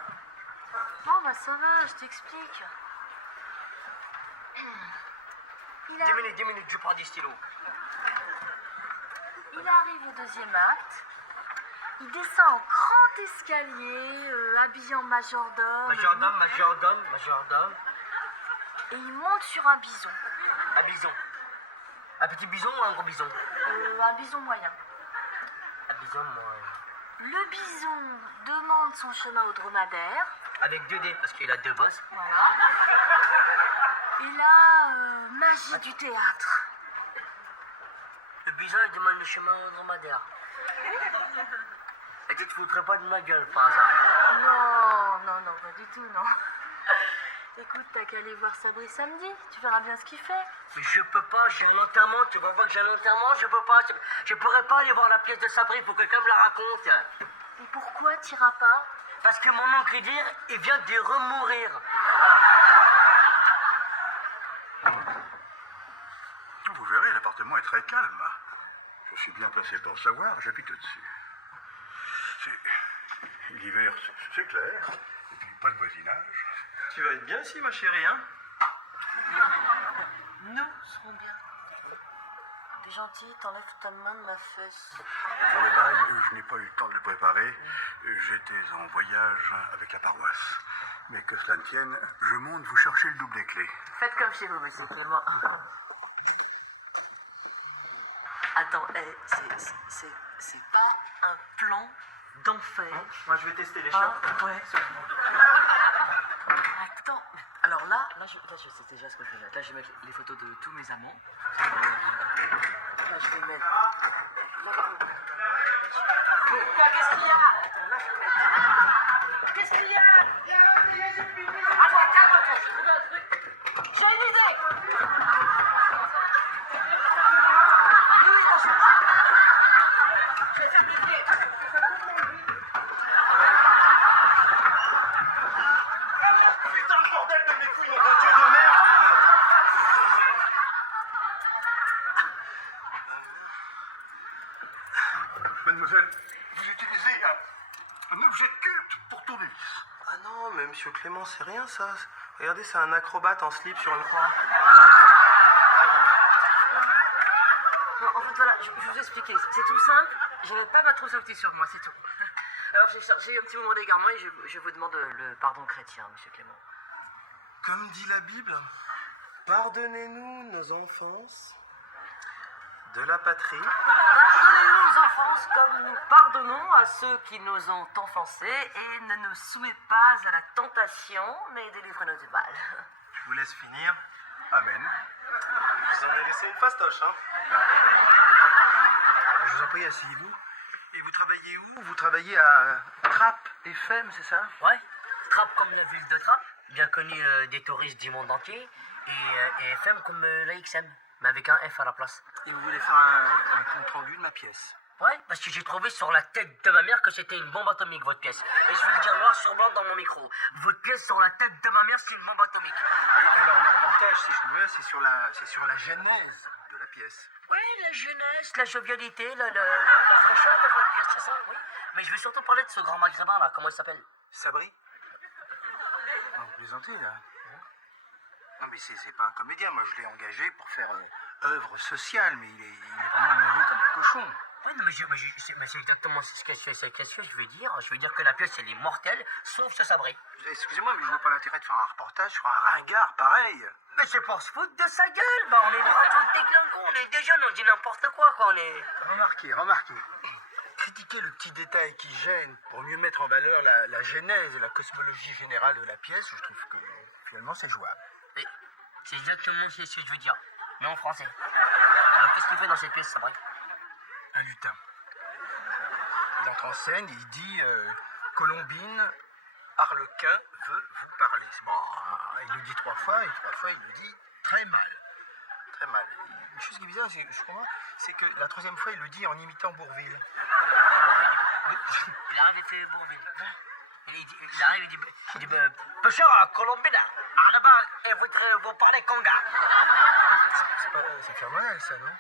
Bon, bah ça va, je t'explique. 10 minutes, je prends des stylos. Il arrive au deuxième acte. Il descend en grand escalier, habillé en majordome. Majordome. Et il monte sur un bison. Un bison. Un petit bison ou un gros bison? Un bison moyen. Un bison moyen. Le bison demande son chemin au dromadaire. Avec 2 dés, parce qu'il a 2 bosses. Voilà. Et là, magie du théâtre. 10 ans, il demande le chemin au dromadaire. Et tu te foutrais pas de ma gueule, par hasard? Non, pas du tout, non. Écoute, t'as qu'à aller voir Sabri samedi, tu verras bien ce qu'il fait. Je peux pas, j'ai un enterrement, tu vois pas que j'ai un enterrement, je peux pas. Je pourrais pas aller voir la pièce de Sabri, faut que quelqu'un me la raconte. Et pourquoi t'iras pas? Parce que mon oncle Idir, il vient de remourir. Vous verrez, l'appartement est très calme. Je suis bien placé pour le savoir, j'habite au-dessus. L'hiver, c'est clair, et puis pas de voisinage. Tu vas être bien ici, ma chérie, hein? Nous serons bien. T'es gentil, t'enlèves ta main de ma fesse. Pour le bail, je n'ai pas eu le temps de le préparer. J'étais en voyage avec la paroisse. Mais que cela ne tienne, je monte vous chercher le double des clés. Faites comme chez vous, monsieur Clément. Attends, c'est pas un plan d'enfer. Moi, je vais tester les Ah, chats. ouais. Attends, alors là, je sais déjà ce que je vais mettre. Là, je vais mettre les photos de tous mes amants. Là, je vais mettre. Qu'est-ce qu'il y a? Attends, là, je vais mettre. Qu'est-ce qu'il y a? Attends, calme-toi, je trouve un truc. J'ai une idée. Louise, dans son- Je vais faire des clés. Dieu de merde! Mademoiselle, vous utilisez un objet culte pour tourner. Ah non, mais monsieur Clément, c'est rien ça. Regardez, c'est un acrobate en slip sur une croix. Non, en fait, voilà, je vais vous expliquer. C'est tout simple. Je n'ai pas ma trousse à outils sur moi, c'est tout. Alors, j'ai eu un petit moment d'égarement et je vous demande le pardon chrétien, monsieur Clément. Comme dit la Bible, pardonnez-nous nos offenses de la patrie. Pardonnez-nous nos offenses comme nous pardonnons à ceux qui nous ont offensés et ne nous soumets pas à la tentation, mais délivre-nous du mal. Je vous laisse finir. Amen. Je vous en ai laissé une fastoche, hein. Je vous en prie, asseyez-vous. Et vous travaillez où? Vous travaillez à Trappes FM, c'est ça? Ouais, Trappes comme la ville de Trappes, bien connue des touristes du monde entier, et FM comme la XM, mais avec un F à la place. Et vous voulez faire un compte rendu de ma pièce? Ouais, parce que j'ai trouvé sur la tête de ma mère que c'était une bombe atomique, votre pièce. Et je vais le dire noir sur blanc dans mon micro. Votre pièce sur la tête de ma mère, c'est une bombe atomique. Alors, le reportage, si je veux, c'est sur la genèse de la pièce. Oui, la jeunesse, la jovialité, la fraîcheur de votre pièce, c'est ça, oui. Mais je veux surtout parler de ce grand maghrébin, là, comment il s'appelle? Sabri? Non, vous plaisantez, là. Non, mais c'est pas un comédien. Moi, je l'ai engagé pour faire œuvre sociale, mais il est vraiment mauvais comme un cochon. Oui, non, mais c'est exactement ce que je veux dire. Je veux dire que la pièce, elle est mortelle, sauf ce Sabri. Excusez-moi, mais je vois pas l'intérêt de faire un reportage sur un ringard pareil. Mais c'est pour se foutre de sa gueule, bah on est le radio de déglingos, on est des jeunes, on dit n'importe quoi quand on est... Remarquez. Critiquer le petit détail qui gêne pour mieux mettre en valeur la genèse et la cosmologie générale de la pièce, je trouve que finalement c'est jouable. Mais c'est exactement ce que je veux dire, mais en français. Alors qu'est-ce qu'il fait dans cette pièce, Sabri? Un lutin. Il entre en scène et il dit Colombine, Harlequin veut vous parler. Bon, il le dit 3 fois et 3 fois il le dit très mal. Très mal. Une chose qui est bizarre, je comprends, c'est que la 3e fois il le dit en imitant Bourvil. Il arrive et fait Bourvil. Il arrive et dit pêcheur à Colombina, là-bas, et voudrait vous parler Conga. C'est phénoménal ça, non?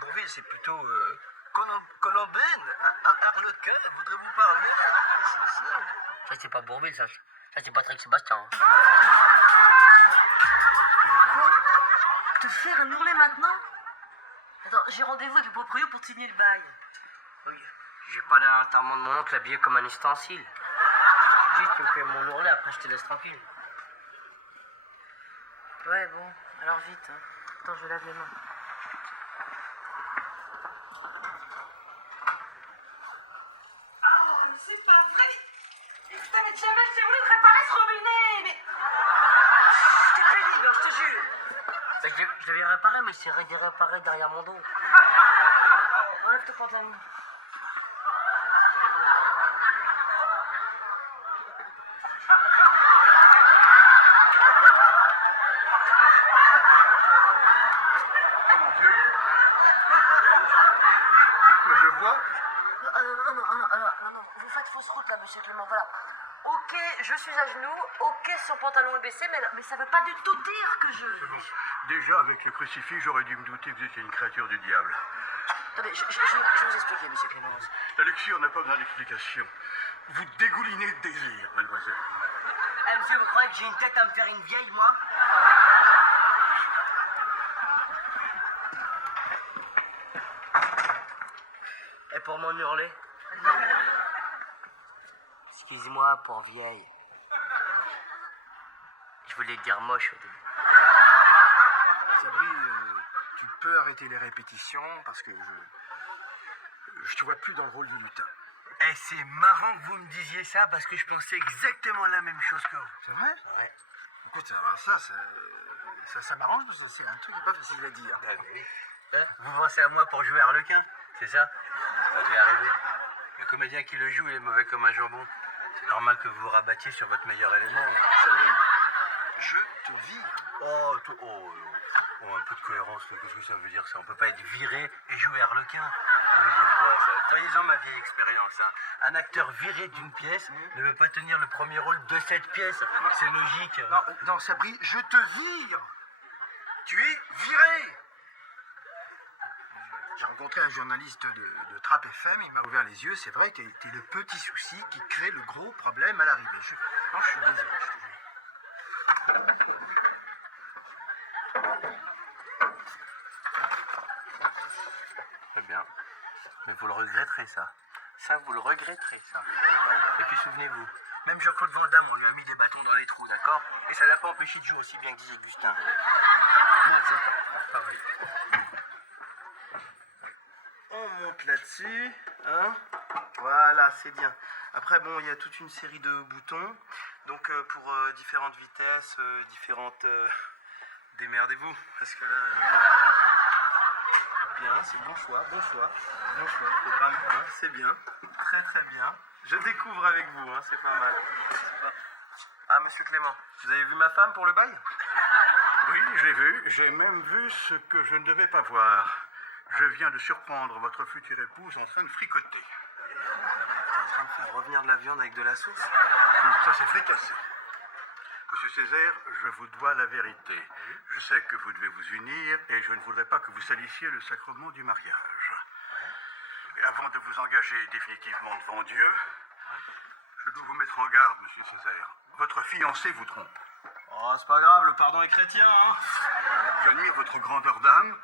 Bourvil c'est plutôt Colombine, Harlequin, voudrez-vous parler? Ça c'est pas Bourvil, ça c'est Patrick Sébastien. Hein. Te faire un ourlet maintenant? Attends, j'ai rendez-vous avec le proprio pour te signer le bail. Oui, j'ai pas l'enterrement de mon oncle habillé comme un ustensile. Juste, tu me fais mon ourlet, après je te laisse tranquille. Ouais, bon, alors vite, hein. Attends, je lave les mains. Oh, c'est pas vrai! Mais putain, mais jamais je t'ai voulu préparer ce robinet! Mais. Je te jure! Je l'avais réparé, mais c'est réparé derrière mon dos. Enlève ton pantalon. Oh mon Dieu. Je vois. Non, vous faites fausse route là, monsieur Clément, voilà. Ok, je suis à genoux, ok, son pantalon est baissé, mais ça veut pas du tout dire que je... C'est bon. Déjà, avec le crucifix, j'aurais dû me douter que vous étiez une créature du diable. Attendez, je vais vous expliquer, monsieur Clément. La lecture n'a pas besoin d'explication. Vous dégoulinez de désir, mademoiselle. Eh, monsieur, vous croyez que j'ai une tête à me faire une vieille, moi? Et pour m'en hurler? Excusez-moi pour vieille. Je voulais dire moche au début. Sabri, tu peux arrêter les répétitions parce que je te vois plus dans le rôle du lutin. Eh, c'est marrant que vous me disiez ça parce que je pensais exactement la même chose que vous. C'est vrai? Ouais. Écoute, ça m'arrange parce que c'est un truc qui n'est pas facile à dire. Vous pensez à moi pour jouer Harlequin, c'est ça? Ça devait arriver. Le comédien qui le joue, il est mauvais comme un jambon. C'est normal que vous vous rabattiez sur votre meilleur élément. Sabri, je te vis. Un peu de cohérence, qu'est-ce que ça veut dire ça? On peut pas être viré et jouer Harlequin. Ça veut dire quoi ça? Voyez-en ma vieille expérience. Hein. Un acteur viré d'une pièce ne veut pas tenir le premier rôle de cette pièce. C'est logique. Non, Sabri, je te vire. Tu es viré. J'ai rencontré un journaliste de Trappe FM, il m'a ouvert les yeux. C'est vrai qu'il était le petit souci qui crée le gros problème à l'arrivée. Je suis désolé, je te jure. Très bien. Mais vous le regretterez, ça. Ça, vous le regretterez, ça. Et puis souvenez-vous, même Jean-Claude Van Damme, on lui a mis des bâtons dans les trous, d'accord? Et ça l'a pas empêché de jouer aussi bien que disait Augustin. Non, c'est pas vrai. On monte là-dessus, hein? Voilà, c'est bien. Après, bon, il y a toute une série de boutons. Donc, pour différentes vitesses, différentes... démerdez-vous, parce que là... Bien, c'est bon choix. Programme 1, c'est bien. Très, très bien. Je découvre avec vous, hein, c'est pas mal. Ah, monsieur Clément, vous avez vu ma femme pour le bail? Oui, j'ai vu. J'ai même vu ce que je ne devais pas voir. Je viens de surprendre votre future épouse en train de fricoter. T'es en train de faire revenir de la viande avec de la sauce? Ça s'est fricassé. Monsieur Césaire, je vous dois la vérité. Je sais que vous devez vous unir et je ne voudrais pas que vous salissiez le sacrement du mariage. Et avant de vous engager définitivement devant Dieu, je dois vous mettre en garde, monsieur Césaire. Votre fiancé vous trompe. Oh, c'est pas grave, le pardon est chrétien, hein? J'admire votre grandeur d'âme.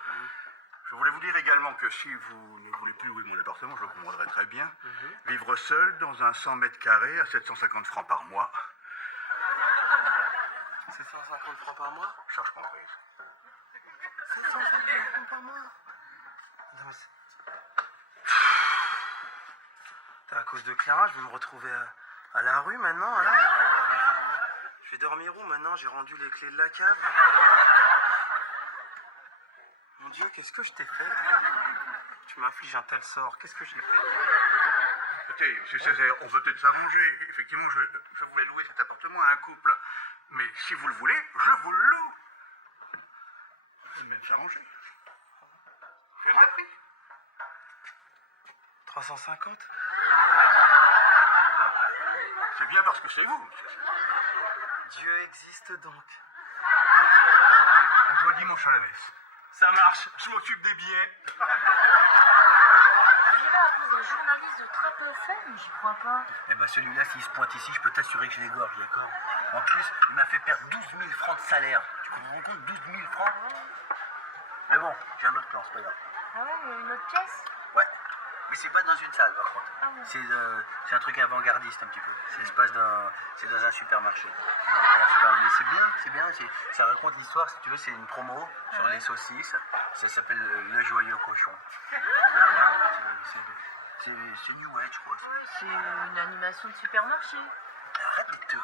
Je voulais vous dire également que si vous ne voulez plus louer mon appartement, je le comprendrai très bien. Vivre seul dans un 100 mètres carrés à 750 francs par mois. 750 francs par mois? Charge comprise. 750 francs par mois? Non, mais c'est à cause de Clara, je vais me retrouver à la rue maintenant, là. Je vais dormir où maintenant? J'ai rendu les clés de la cave. Mon Dieu, qu'est-ce que je t'ai fait? Tu m'infliges un tel sort, qu'est-ce que j'ai fait? Écoutez, monsieur Césaire, on va peut-être s'arranger. Effectivement, je voulais louer cet appartement à un couple. Mais si vous le voulez, je vous le loue. On peut même s'arranger. Je viens de la prix. 350? C'est bien parce que c'est vous, monsieur Césaire. Dieu existe donc. On doit dimanche à la messe. Ça marche, je m'occupe des billets. Il est là à cause d'un journaliste de Trappe FM, j'y crois pas. Eh ben celui-là, s'il se pointe ici, je peux t'assurer que je l'égorge, d'accord? En plus, il m'a fait perdre 12 000 francs de salaire. Tu comprends compte, 12 000 francs? Mais bon, j'ai un autre plan, c'est pas grave. Ah ouais, il y a une autre pièce? Ouais, mais c'est pas dans une salle par contre. Ah ouais. C'est un truc avant-gardiste un petit peu. C'est dans un supermarché. Mais c'est bien, ça raconte l'histoire, si tu veux, c'est une promo sur les saucisses. Ça s'appelle Le Joyeux Cochon. C'est New Age, je crois. Oui, c'est une animation de supermarché. Arrête de te...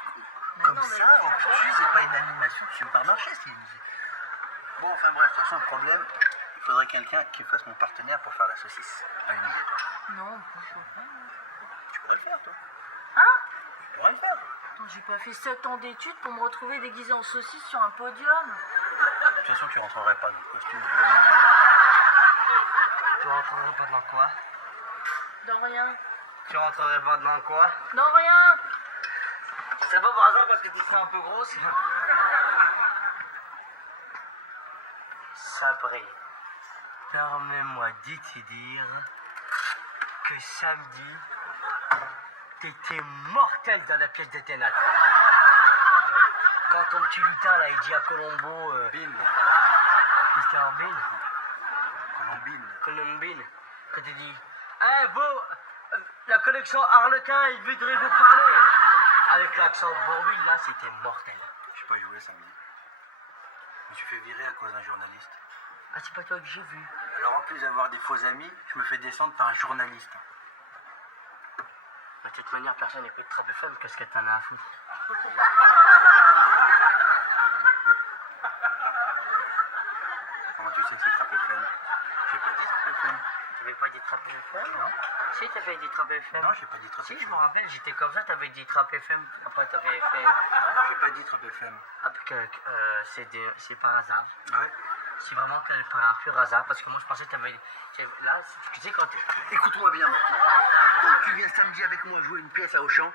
Mais Comme non, mais- ça, en plus, c'est pas une animation de supermarché. Bon, enfin bref, de toute façon, le problème, faudrait quelqu'un qui fasse mon partenaire pour faire la saucisse. Non, franchement pas. Tu pourrais le faire, toi. Hein? Tu pourrais le faire. Attends, j'ai pas fait 7 ans d'études pour me retrouver déguisée en saucisse sur un podium. De toute façon, tu rentrerais pas dans le costume. Tu rentrerais pas dans quoi? Dans rien. Tu rentrerais pas dans quoi? Dans rien. C'est pas par hasard parce que tu serais un peu grosse? Sabré, permets-moi de te dire que samedi, t'étais mortel dans la pièce de théâtre. Quand ton petit lutin là, il dit à Colombo... Bill. Mr. Bill? Colombine. Que tu dis... Eh, vous, la collection Harlequin, il voudrait vous parler. Avec l'accent de Bourville, là, c'était mortel. Je sais pas jouer samedi. Je me suis fait virer à cause d'un journaliste. Ah, c'est pas toi que j'ai vu. Alors en plus d'avoir des faux amis, je me fais descendre par un journaliste. De toute manière, personne n'écoute Trap FM, qu'est-ce que t'en as à foutre? Comment tu sais que c'est Trap FM? J'ai pas dit Trap FM. T'avais pas dit Trap FM? Non. Si, t'avais dit Trap FM. Non, j'ai pas dit Trap Si, FM. je me rappelle, j'étais comme ça, t'avais dit Trap FM. Après, t'avais fait... J'ai pas dit Trap FM. Ah, parce que c'est par hasard. Ouais. C'est vraiment par un pur hasard, parce que moi, je pensais que t'avais... Là, tu sais, quand t'es... Écoute-moi bien maintenant. Donc tu viens samedi avec moi jouer une pièce à Auchan,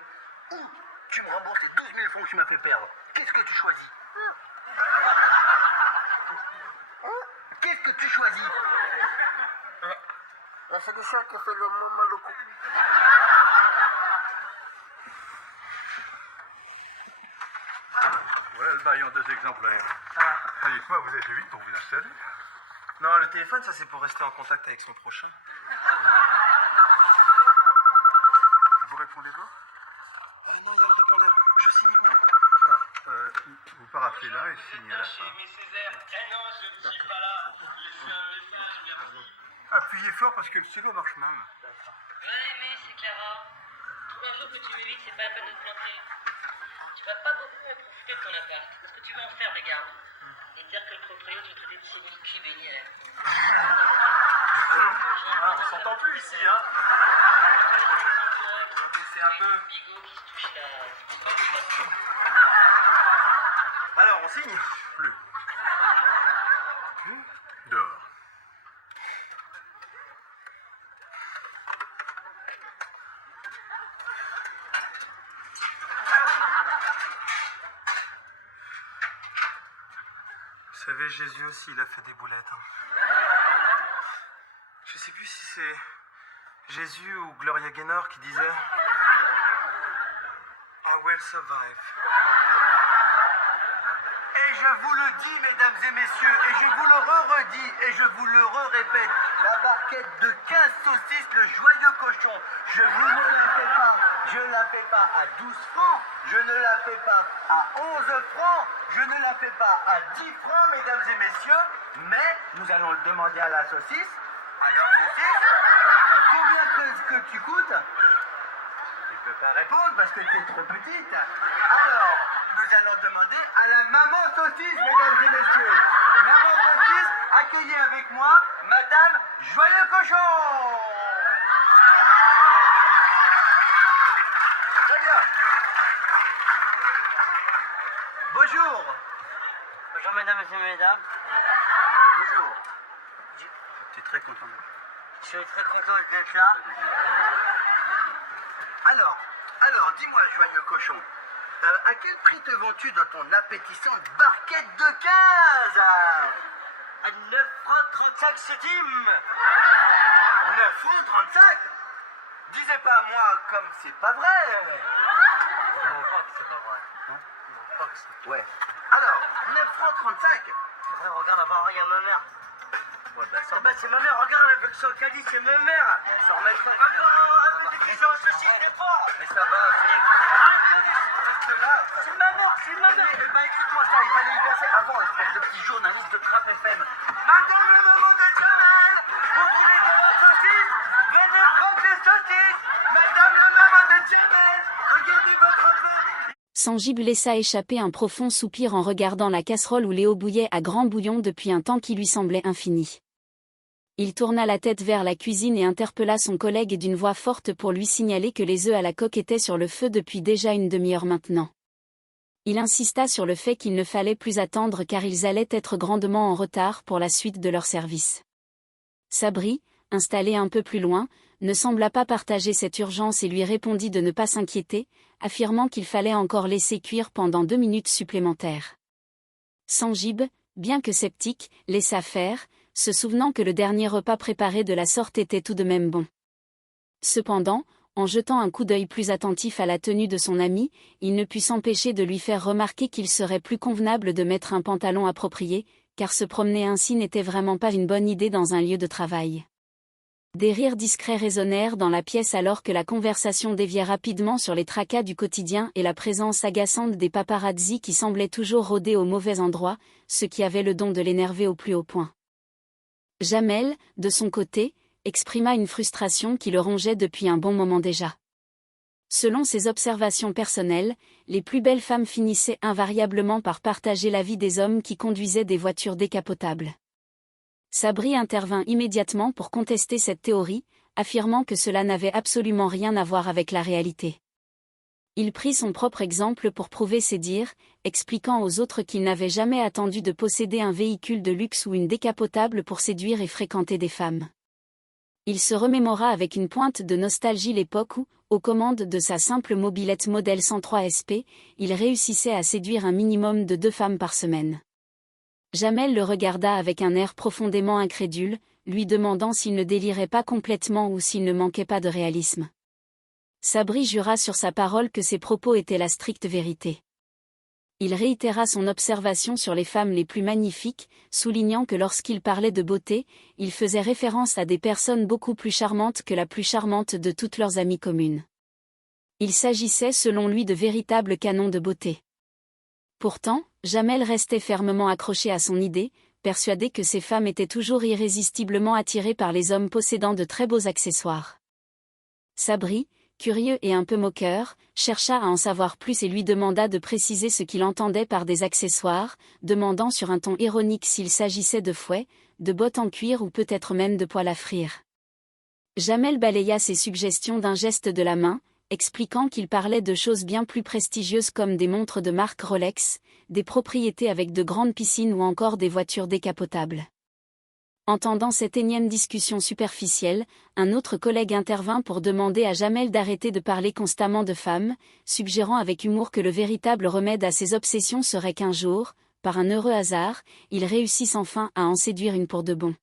ou tu me rembourses les 12 000 francs que tu m'as fait perdre. Qu'est-ce que tu choisis? Qu'est-ce que tu choisis? La solution qui fait le moment le coup. Voilà le bail en 2 exemplaires. Ah, dites-moi, vous avez fait vite pour vous installer? Non, le téléphone, ça c'est pour rester en contact avec son prochain. Vous répondez-vous? Non, il y a le répondeur. Je signe où? Vous paraffez là et signez à la fin. Appuyez fort parce que le stylo marche mal. Ouais, mais c'est Clara. Tous les jours que tu m'évites, c'est pas la peine de te planter. Tu vas pas beaucoup profiter de ton appart, parce que tu vas en faire des gardes. Et dire que le propriétaire tu te dis de seconde cul bénière. Ah, on s'entend plus ici, hein. On va baisser un peu. Bigot qui se touche là. Alors, on signe? Plus. Dehors. Vous savez, Jésus aussi, il a fait des boulettes. Hein. Je sais plus si c'est Jésus ou Gloria Gaynor qui disait I will survive. Et je vous le dis, mesdames et messieurs, et je vous le redis, et je vous le répète, la barquette de 15 saucisses, le joyeux cochon, je vous ne la fais pas, je ne la fais pas à 12 francs, je ne la fais pas à 11 francs, je ne la fais pas à 10 francs, mesdames et messieurs, mais nous allons le demander à la saucisse. Alors, saucisse, combien que tu coûtes? Tu peux pas répondre parce que tu es trop petite. Alors, nous allons demander à la maman saucisse, mesdames et messieurs. Maman saucisse, accueillez avec moi Madame Joyeux Cochon. Très bien. Bonjour. Bonjour, mesdames et mesdames. Bonjour. Tu es très content. Je suis très content d'être là. Alors, dis-moi, Joyeux Cochon, à quel prix te vends-tu dans ton appétissante barquette de 15? À 9 francs 35 centimes. 9 francs 35? Disais pas à moi comme c'est pas vrai. Non, pas que c'est pas vrai. Non, pas que c'est Ouais. Alors, 9 francs 35? vrai. Regarde, là-bas, regarde ma mère. Ouais, bah ça. Ah bah c'est ma mère, regarde avec son caddie, c'est ma mère. Sans mettre. Un peu de cuisson au souci, des fois. Mais ça va, C'est ma mère, c'est ma mère. Eh ben, écoute-moi ça, il fallait y penser avant, espèce de petit journaliste de Trap FM. Madame le maman de Jamel, vous voulez de la saucisse? Venez prendre des saucisses. Madame le maman de Jamel, regardez votre affaire. Sanjib laissa échapper un profond soupir en regardant la casserole où Léo bouillait à grand bouillon depuis un temps qui lui semblait infini. Il tourna la tête vers la cuisine et interpella son collègue d'une voix forte pour lui signaler que les œufs à la coque étaient sur le feu depuis déjà une demi-heure maintenant. Il insista sur le fait qu'il ne fallait plus attendre car ils allaient être grandement en retard pour la suite de leur service. Sabri, installé un peu plus loin, ne sembla pas partager cette urgence et lui répondit de ne pas s'inquiéter, affirmant qu'il fallait encore laisser cuire pendant 2 minutes supplémentaires. Sanjib, bien que sceptique, laissa faire, se souvenant que le dernier repas préparé de la sorte était tout de même bon. Cependant, en jetant un coup d'œil plus attentif à la tenue de son ami, il ne put s'empêcher de lui faire remarquer qu'il serait plus convenable de mettre un pantalon approprié, car se promener ainsi n'était vraiment pas une bonne idée dans un lieu de travail. Des rires discrets résonnèrent dans la pièce alors que la conversation déviait rapidement sur les tracas du quotidien et la présence agaçante des paparazzis qui semblaient toujours rôder au mauvais endroit, ce qui avait le don de l'énerver au plus haut point. Jamel, de son côté, exprima une frustration qui le rongeait depuis un bon moment déjà. Selon ses observations personnelles, les plus belles femmes finissaient invariablement par partager la vie des hommes qui conduisaient des voitures décapotables. Sabri intervint immédiatement pour contester cette théorie, affirmant que cela n'avait absolument rien à voir avec la réalité. Il prit son propre exemple pour prouver ses dires, expliquant aux autres qu'il n'avait jamais attendu de posséder un véhicule de luxe ou une décapotable pour séduire et fréquenter des femmes. Il se remémora avec une pointe de nostalgie l'époque où, aux commandes de sa simple mobilette modèle 103 SP, il réussissait à séduire un minimum de 2 femmes par semaine. Jamel le regarda avec un air profondément incrédule, lui demandant s'il ne délirait pas complètement ou s'il ne manquait pas de réalisme. Sabri jura sur sa parole que ses propos étaient la stricte vérité. Il réitéra son observation sur les femmes les plus magnifiques, soulignant que lorsqu'il parlait de beauté, il faisait référence à des personnes beaucoup plus charmantes que la plus charmante de toutes leurs amies communes. Il s'agissait selon lui de véritables canons de beauté. Pourtant, Jamel restait fermement accroché à son idée, persuadé que ces femmes étaient toujours irrésistiblement attirées par les hommes possédant de très beaux accessoires. Sabri, curieux et un peu moqueur, chercha à en savoir plus et lui demanda de préciser ce qu'il entendait par des accessoires, demandant sur un ton ironique s'il s'agissait de fouets, de bottes en cuir ou peut-être même de poêle à frire. Jamel balaya ses suggestions d'un geste de la main, expliquant qu'il parlait de choses bien plus prestigieuses comme des montres de marque Rolex, des propriétés avec de grandes piscines ou encore des voitures décapotables. Entendant cette énième discussion superficielle, un autre collègue intervint pour demander à Jamel d'arrêter de parler constamment de femmes, suggérant avec humour que le véritable remède à ses obsessions serait qu'un jour, par un heureux hasard, il réussisse enfin à en séduire une pour de bon.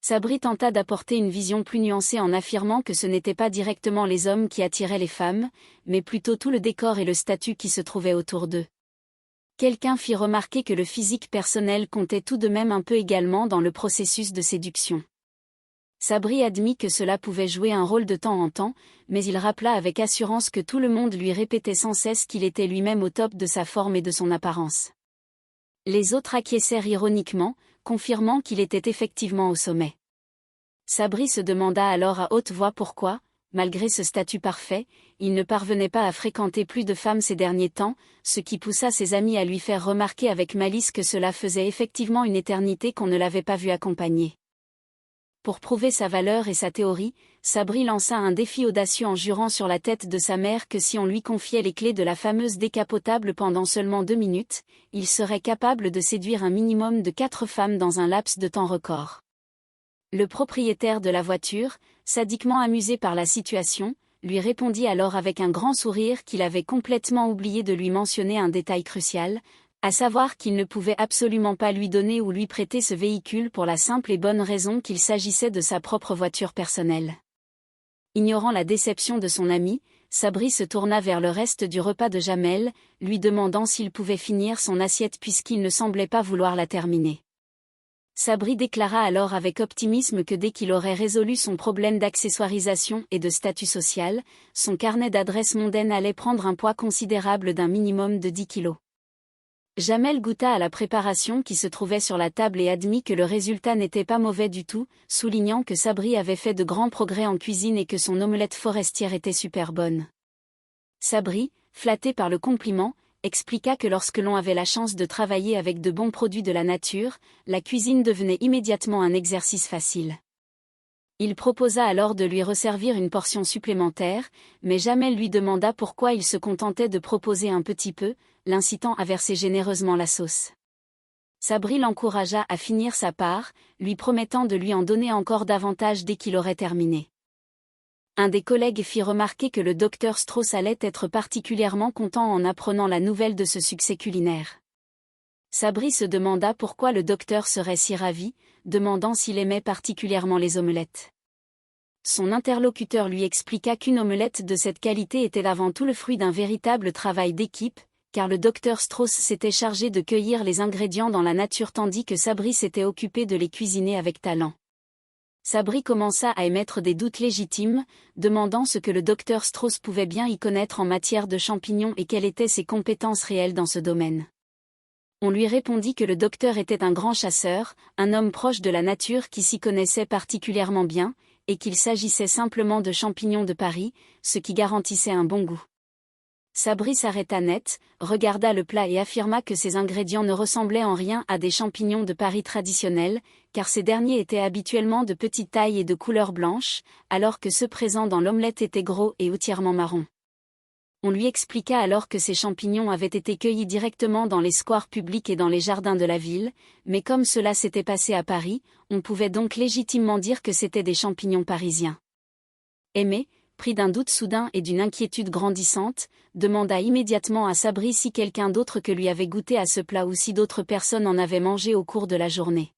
Sabri tenta d'apporter une vision plus nuancée en affirmant que ce n'étaient pas directement les hommes qui attiraient les femmes, mais plutôt tout le décor et le statut qui se trouvaient autour d'eux. Quelqu'un fit remarquer que le physique personnel comptait tout de même un peu également dans le processus de séduction. Sabri admit que cela pouvait jouer un rôle de temps en temps, mais il rappela avec assurance que tout le monde lui répétait sans cesse qu'il était lui-même au top de sa forme et de son apparence. Les autres acquiescèrent ironiquement, confirmant qu'il était effectivement au sommet. Sabri se demanda alors à haute voix pourquoi, malgré ce statut parfait, il ne parvenait pas à fréquenter plus de femmes ces derniers temps, ce qui poussa ses amis à lui faire remarquer avec malice que cela faisait effectivement une éternité qu'on ne l'avait pas vu accompagner. Pour prouver sa valeur et sa théorie, Sabri lança un défi audacieux en jurant sur la tête de sa mère que si on lui confiait les clés de la fameuse décapotable pendant seulement 2 minutes, il serait capable de séduire un minimum de 4 femmes dans un laps de temps record. Le propriétaire de la voiture, sadiquement amusé par la situation, lui répondit alors avec un grand sourire qu'il avait complètement oublié de lui mentionner un détail crucial, à savoir qu'il ne pouvait absolument pas lui donner ou lui prêter ce véhicule pour la simple et bonne raison qu'il s'agissait de sa propre voiture personnelle. Ignorant la déception de son ami, Sabri se tourna vers le reste du repas de Jamel, lui demandant s'il pouvait finir son assiette puisqu'il ne semblait pas vouloir la terminer. Sabri déclara alors avec optimisme que dès qu'il aurait résolu son problème d'accessoirisation et de statut social, son carnet d'adresses mondaines allait prendre un poids considérable d'un minimum de 10 kilos. Jamel goûta à la préparation qui se trouvait sur la table et admit que le résultat n'était pas mauvais du tout, soulignant que Sabri avait fait de grands progrès en cuisine et que son omelette forestière était super bonne. Sabri, flatté par le compliment, expliqua que lorsque l'on avait la chance de travailler avec de bons produits de la nature, la cuisine devenait immédiatement un exercice facile. Il proposa alors de lui resservir une portion supplémentaire, mais Jamel lui demanda pourquoi il se contentait de proposer un petit peu, l'incitant à verser généreusement la sauce. Sabri l'encouragea à finir sa part, lui promettant de lui en donner encore davantage dès qu'il aurait terminé. Un des collègues fit remarquer que le docteur Strauss allait être particulièrement content en apprenant la nouvelle de ce succès culinaire. Sabri se demanda pourquoi le docteur serait si ravi, demandant s'il aimait particulièrement les omelettes. Son interlocuteur lui expliqua qu'une omelette de cette qualité était avant tout le fruit d'un véritable travail d'équipe, car le docteur Strauss s'était chargé de cueillir les ingrédients dans la nature tandis que Sabri s'était occupé de les cuisiner avec talent. Sabri commença à émettre des doutes légitimes, demandant ce que le docteur Strauss pouvait bien y connaître en matière de champignons et quelles étaient ses compétences réelles dans ce domaine. On lui répondit que le docteur était un grand chasseur, un homme proche de la nature qui s'y connaissait particulièrement bien, et qu'il s'agissait simplement de champignons de Paris, ce qui garantissait un bon goût. Sabri s'arrêta net, regarda le plat et affirma que ces ingrédients ne ressemblaient en rien à des champignons de Paris traditionnels, car ces derniers étaient habituellement de petite taille et de couleur blanche, alors que ceux présents dans l'omelette étaient gros et entièrement marrons. On lui expliqua alors que ces champignons avaient été cueillis directement dans les squares publics et dans les jardins de la ville, mais comme cela s'était passé à Paris, on pouvait donc légitimement dire que c'étaient des champignons parisiens. Aimé, pris d'un doute soudain et d'une inquiétude grandissante, demanda immédiatement à Sabri si quelqu'un d'autre que lui avait goûté à ce plat ou si d'autres personnes en avaient mangé au cours de la journée.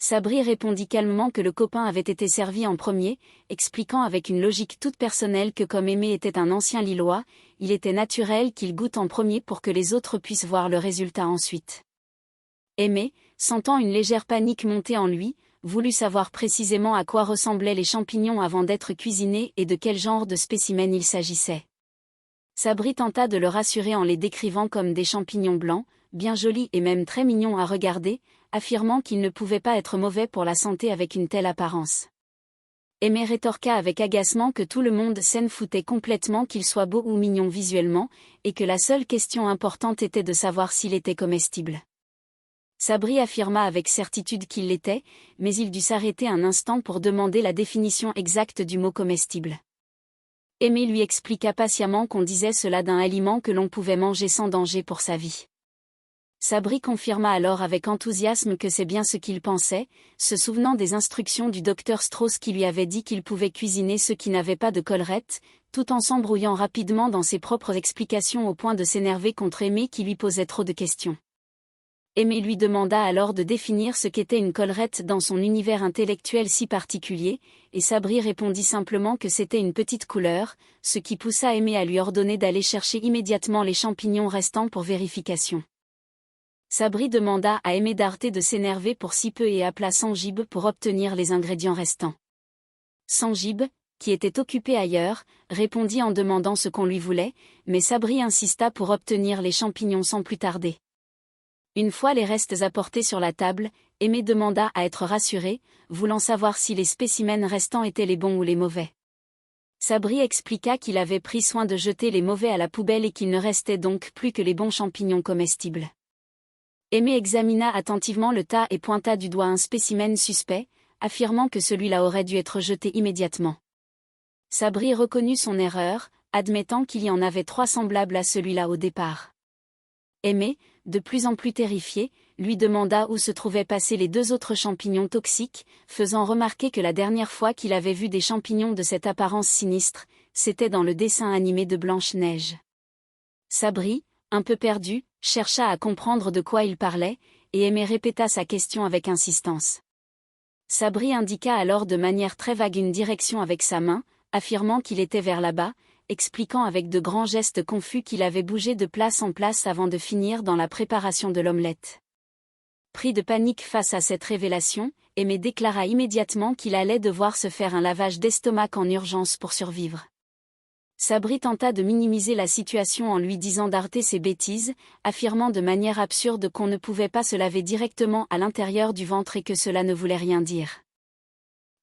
Sabri répondit calmement que le copain avait été servi en premier, expliquant avec une logique toute personnelle que comme Aimé était un ancien Lillois, il était naturel qu'il goûte en premier pour que les autres puissent voir le résultat ensuite. Aimé, sentant une légère panique monter en lui, voulut savoir précisément à quoi ressemblaient les champignons avant d'être cuisinés et de quel genre de spécimen il s'agissait. Sabri tenta de le rassurer en les décrivant comme des champignons blancs, bien jolis et même très mignons à regarder, affirmant qu'ils ne pouvaient pas être mauvais pour la santé avec une telle apparence. Aimé rétorqua avec agacement que tout le monde s'en foutait complètement qu'il soit beau ou mignon visuellement, et que la seule question importante était de savoir s'il était comestible. Sabri affirma avec certitude qu'il l'était, mais il dut s'arrêter un instant pour demander la définition exacte du mot comestible. Aimé lui expliqua patiemment qu'on disait cela d'un aliment que l'on pouvait manger sans danger pour sa vie. Sabri confirma alors avec enthousiasme que c'est bien ce qu'il pensait, se souvenant des instructions du docteur Strauss qui lui avait dit qu'il pouvait cuisiner ceux qui n'avaient pas de collerette, tout en s'embrouillant rapidement dans ses propres explications au point de s'énerver contre Aimé qui lui posait trop de questions. Aimé lui demanda alors de définir ce qu'était une collerette dans son univers intellectuel si particulier, et Sabri répondit simplement que c'était une petite couleur, ce qui poussa Aimé à lui ordonner d'aller chercher immédiatement les champignons restants pour vérification. Sabri demanda à Aimé d'arrêter de s'énerver pour si peu et appela Sanjib pour obtenir les ingrédients restants. Sanjib, qui était occupé ailleurs, répondit en demandant ce qu'on lui voulait, mais Sabri insista pour obtenir les champignons sans plus tarder. Une fois les restes apportés sur la table, Aimé demanda à être rassuré, voulant savoir si les spécimens restants étaient les bons ou les mauvais. Sabri expliqua qu'il avait pris soin de jeter les mauvais à la poubelle et qu'il ne restait donc plus que les bons champignons comestibles. Aimé examina attentivement le tas et pointa du doigt un spécimen suspect, affirmant que celui-là aurait dû être jeté immédiatement. Sabri reconnut son erreur, admettant qu'il y en avait 3 semblables à celui-là au départ. Aimé, de plus en plus terrifié, lui demanda où se trouvaient passés les 2 autres champignons toxiques, faisant remarquer que la dernière fois qu'il avait vu des champignons de cette apparence sinistre, c'était dans le dessin animé de Blanche-Neige. Sabri, un peu perdu, chercha à comprendre de quoi il parlait, et Aimé répéta sa question avec insistance. Sabri indiqua alors de manière très vague une direction avec sa main, affirmant qu'il était vers là-bas, expliquant avec de grands gestes confus qu'il avait bougé de place en place avant de finir dans la préparation de l'omelette. Pris de panique face à cette révélation, Aimé déclara immédiatement qu'il allait devoir se faire un lavage d'estomac en urgence pour survivre. Sabri tenta de minimiser la situation en lui disant d'arrêter ses bêtises, affirmant de manière absurde qu'on ne pouvait pas se laver directement à l'intérieur du ventre et que cela ne voulait rien dire.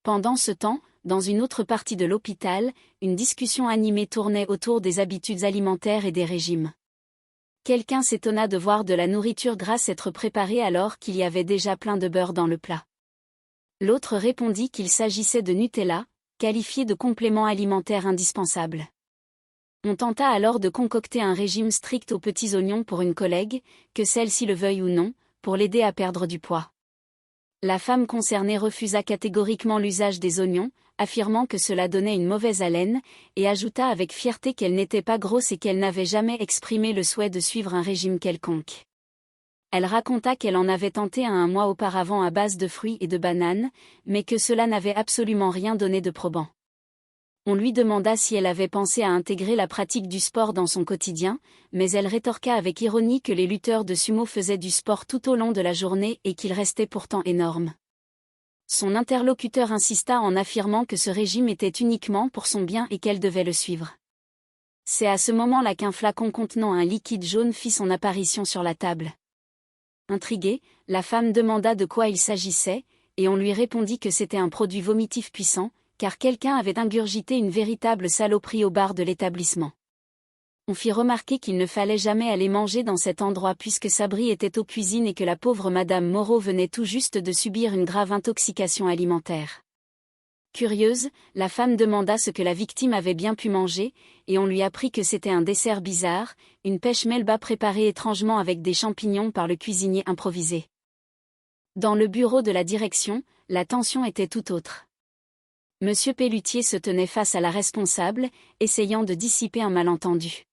Pendant ce temps, dans une autre partie de l'hôpital, une discussion animée tournait autour des habitudes alimentaires et des régimes. Quelqu'un s'étonna de voir de la nourriture grasse être préparée alors qu'il y avait déjà plein de beurre dans le plat. L'autre répondit qu'il s'agissait de Nutella, qualifié de complément alimentaire indispensable. On tenta alors de concocter un régime strict aux petits oignons pour une collègue, que celle-ci le veuille ou non, pour l'aider à perdre du poids. La femme concernée refusa catégoriquement l'usage des oignons, affirmant que cela donnait une mauvaise haleine, et ajouta avec fierté qu'elle n'était pas grosse et qu'elle n'avait jamais exprimé le souhait de suivre un régime quelconque. Elle raconta qu'elle en avait tenté un mois auparavant à base de fruits et de bananes, mais que cela n'avait absolument rien donné de probant. On lui demanda si elle avait pensé à intégrer la pratique du sport dans son quotidien, mais elle rétorqua avec ironie que les lutteurs de sumo faisaient du sport tout au long de la journée et qu'il restait pourtant énorme. Son interlocuteur insista en affirmant que ce régime était uniquement pour son bien et qu'elle devait le suivre. C'est à ce moment-là qu'un flacon contenant un liquide jaune fit son apparition sur la table. Intriguée, la femme demanda de quoi il s'agissait, et on lui répondit que c'était un produit vomitif puissant, car quelqu'un avait ingurgité une véritable saloperie au bar de l'établissement. On fit remarquer qu'il ne fallait jamais aller manger dans cet endroit puisque Sabri était aux cuisines et que la pauvre Madame Moreau venait tout juste de subir une grave intoxication alimentaire. Curieuse, la femme demanda ce que la victime avait bien pu manger, et on lui apprit que c'était un dessert bizarre, une pêche melba préparée étrangement avec des champignons par le cuisinier improvisé. Dans le bureau de la direction, la tension était tout autre. Monsieur Pellutier se tenait face à la responsable, essayant de dissiper un malentendu.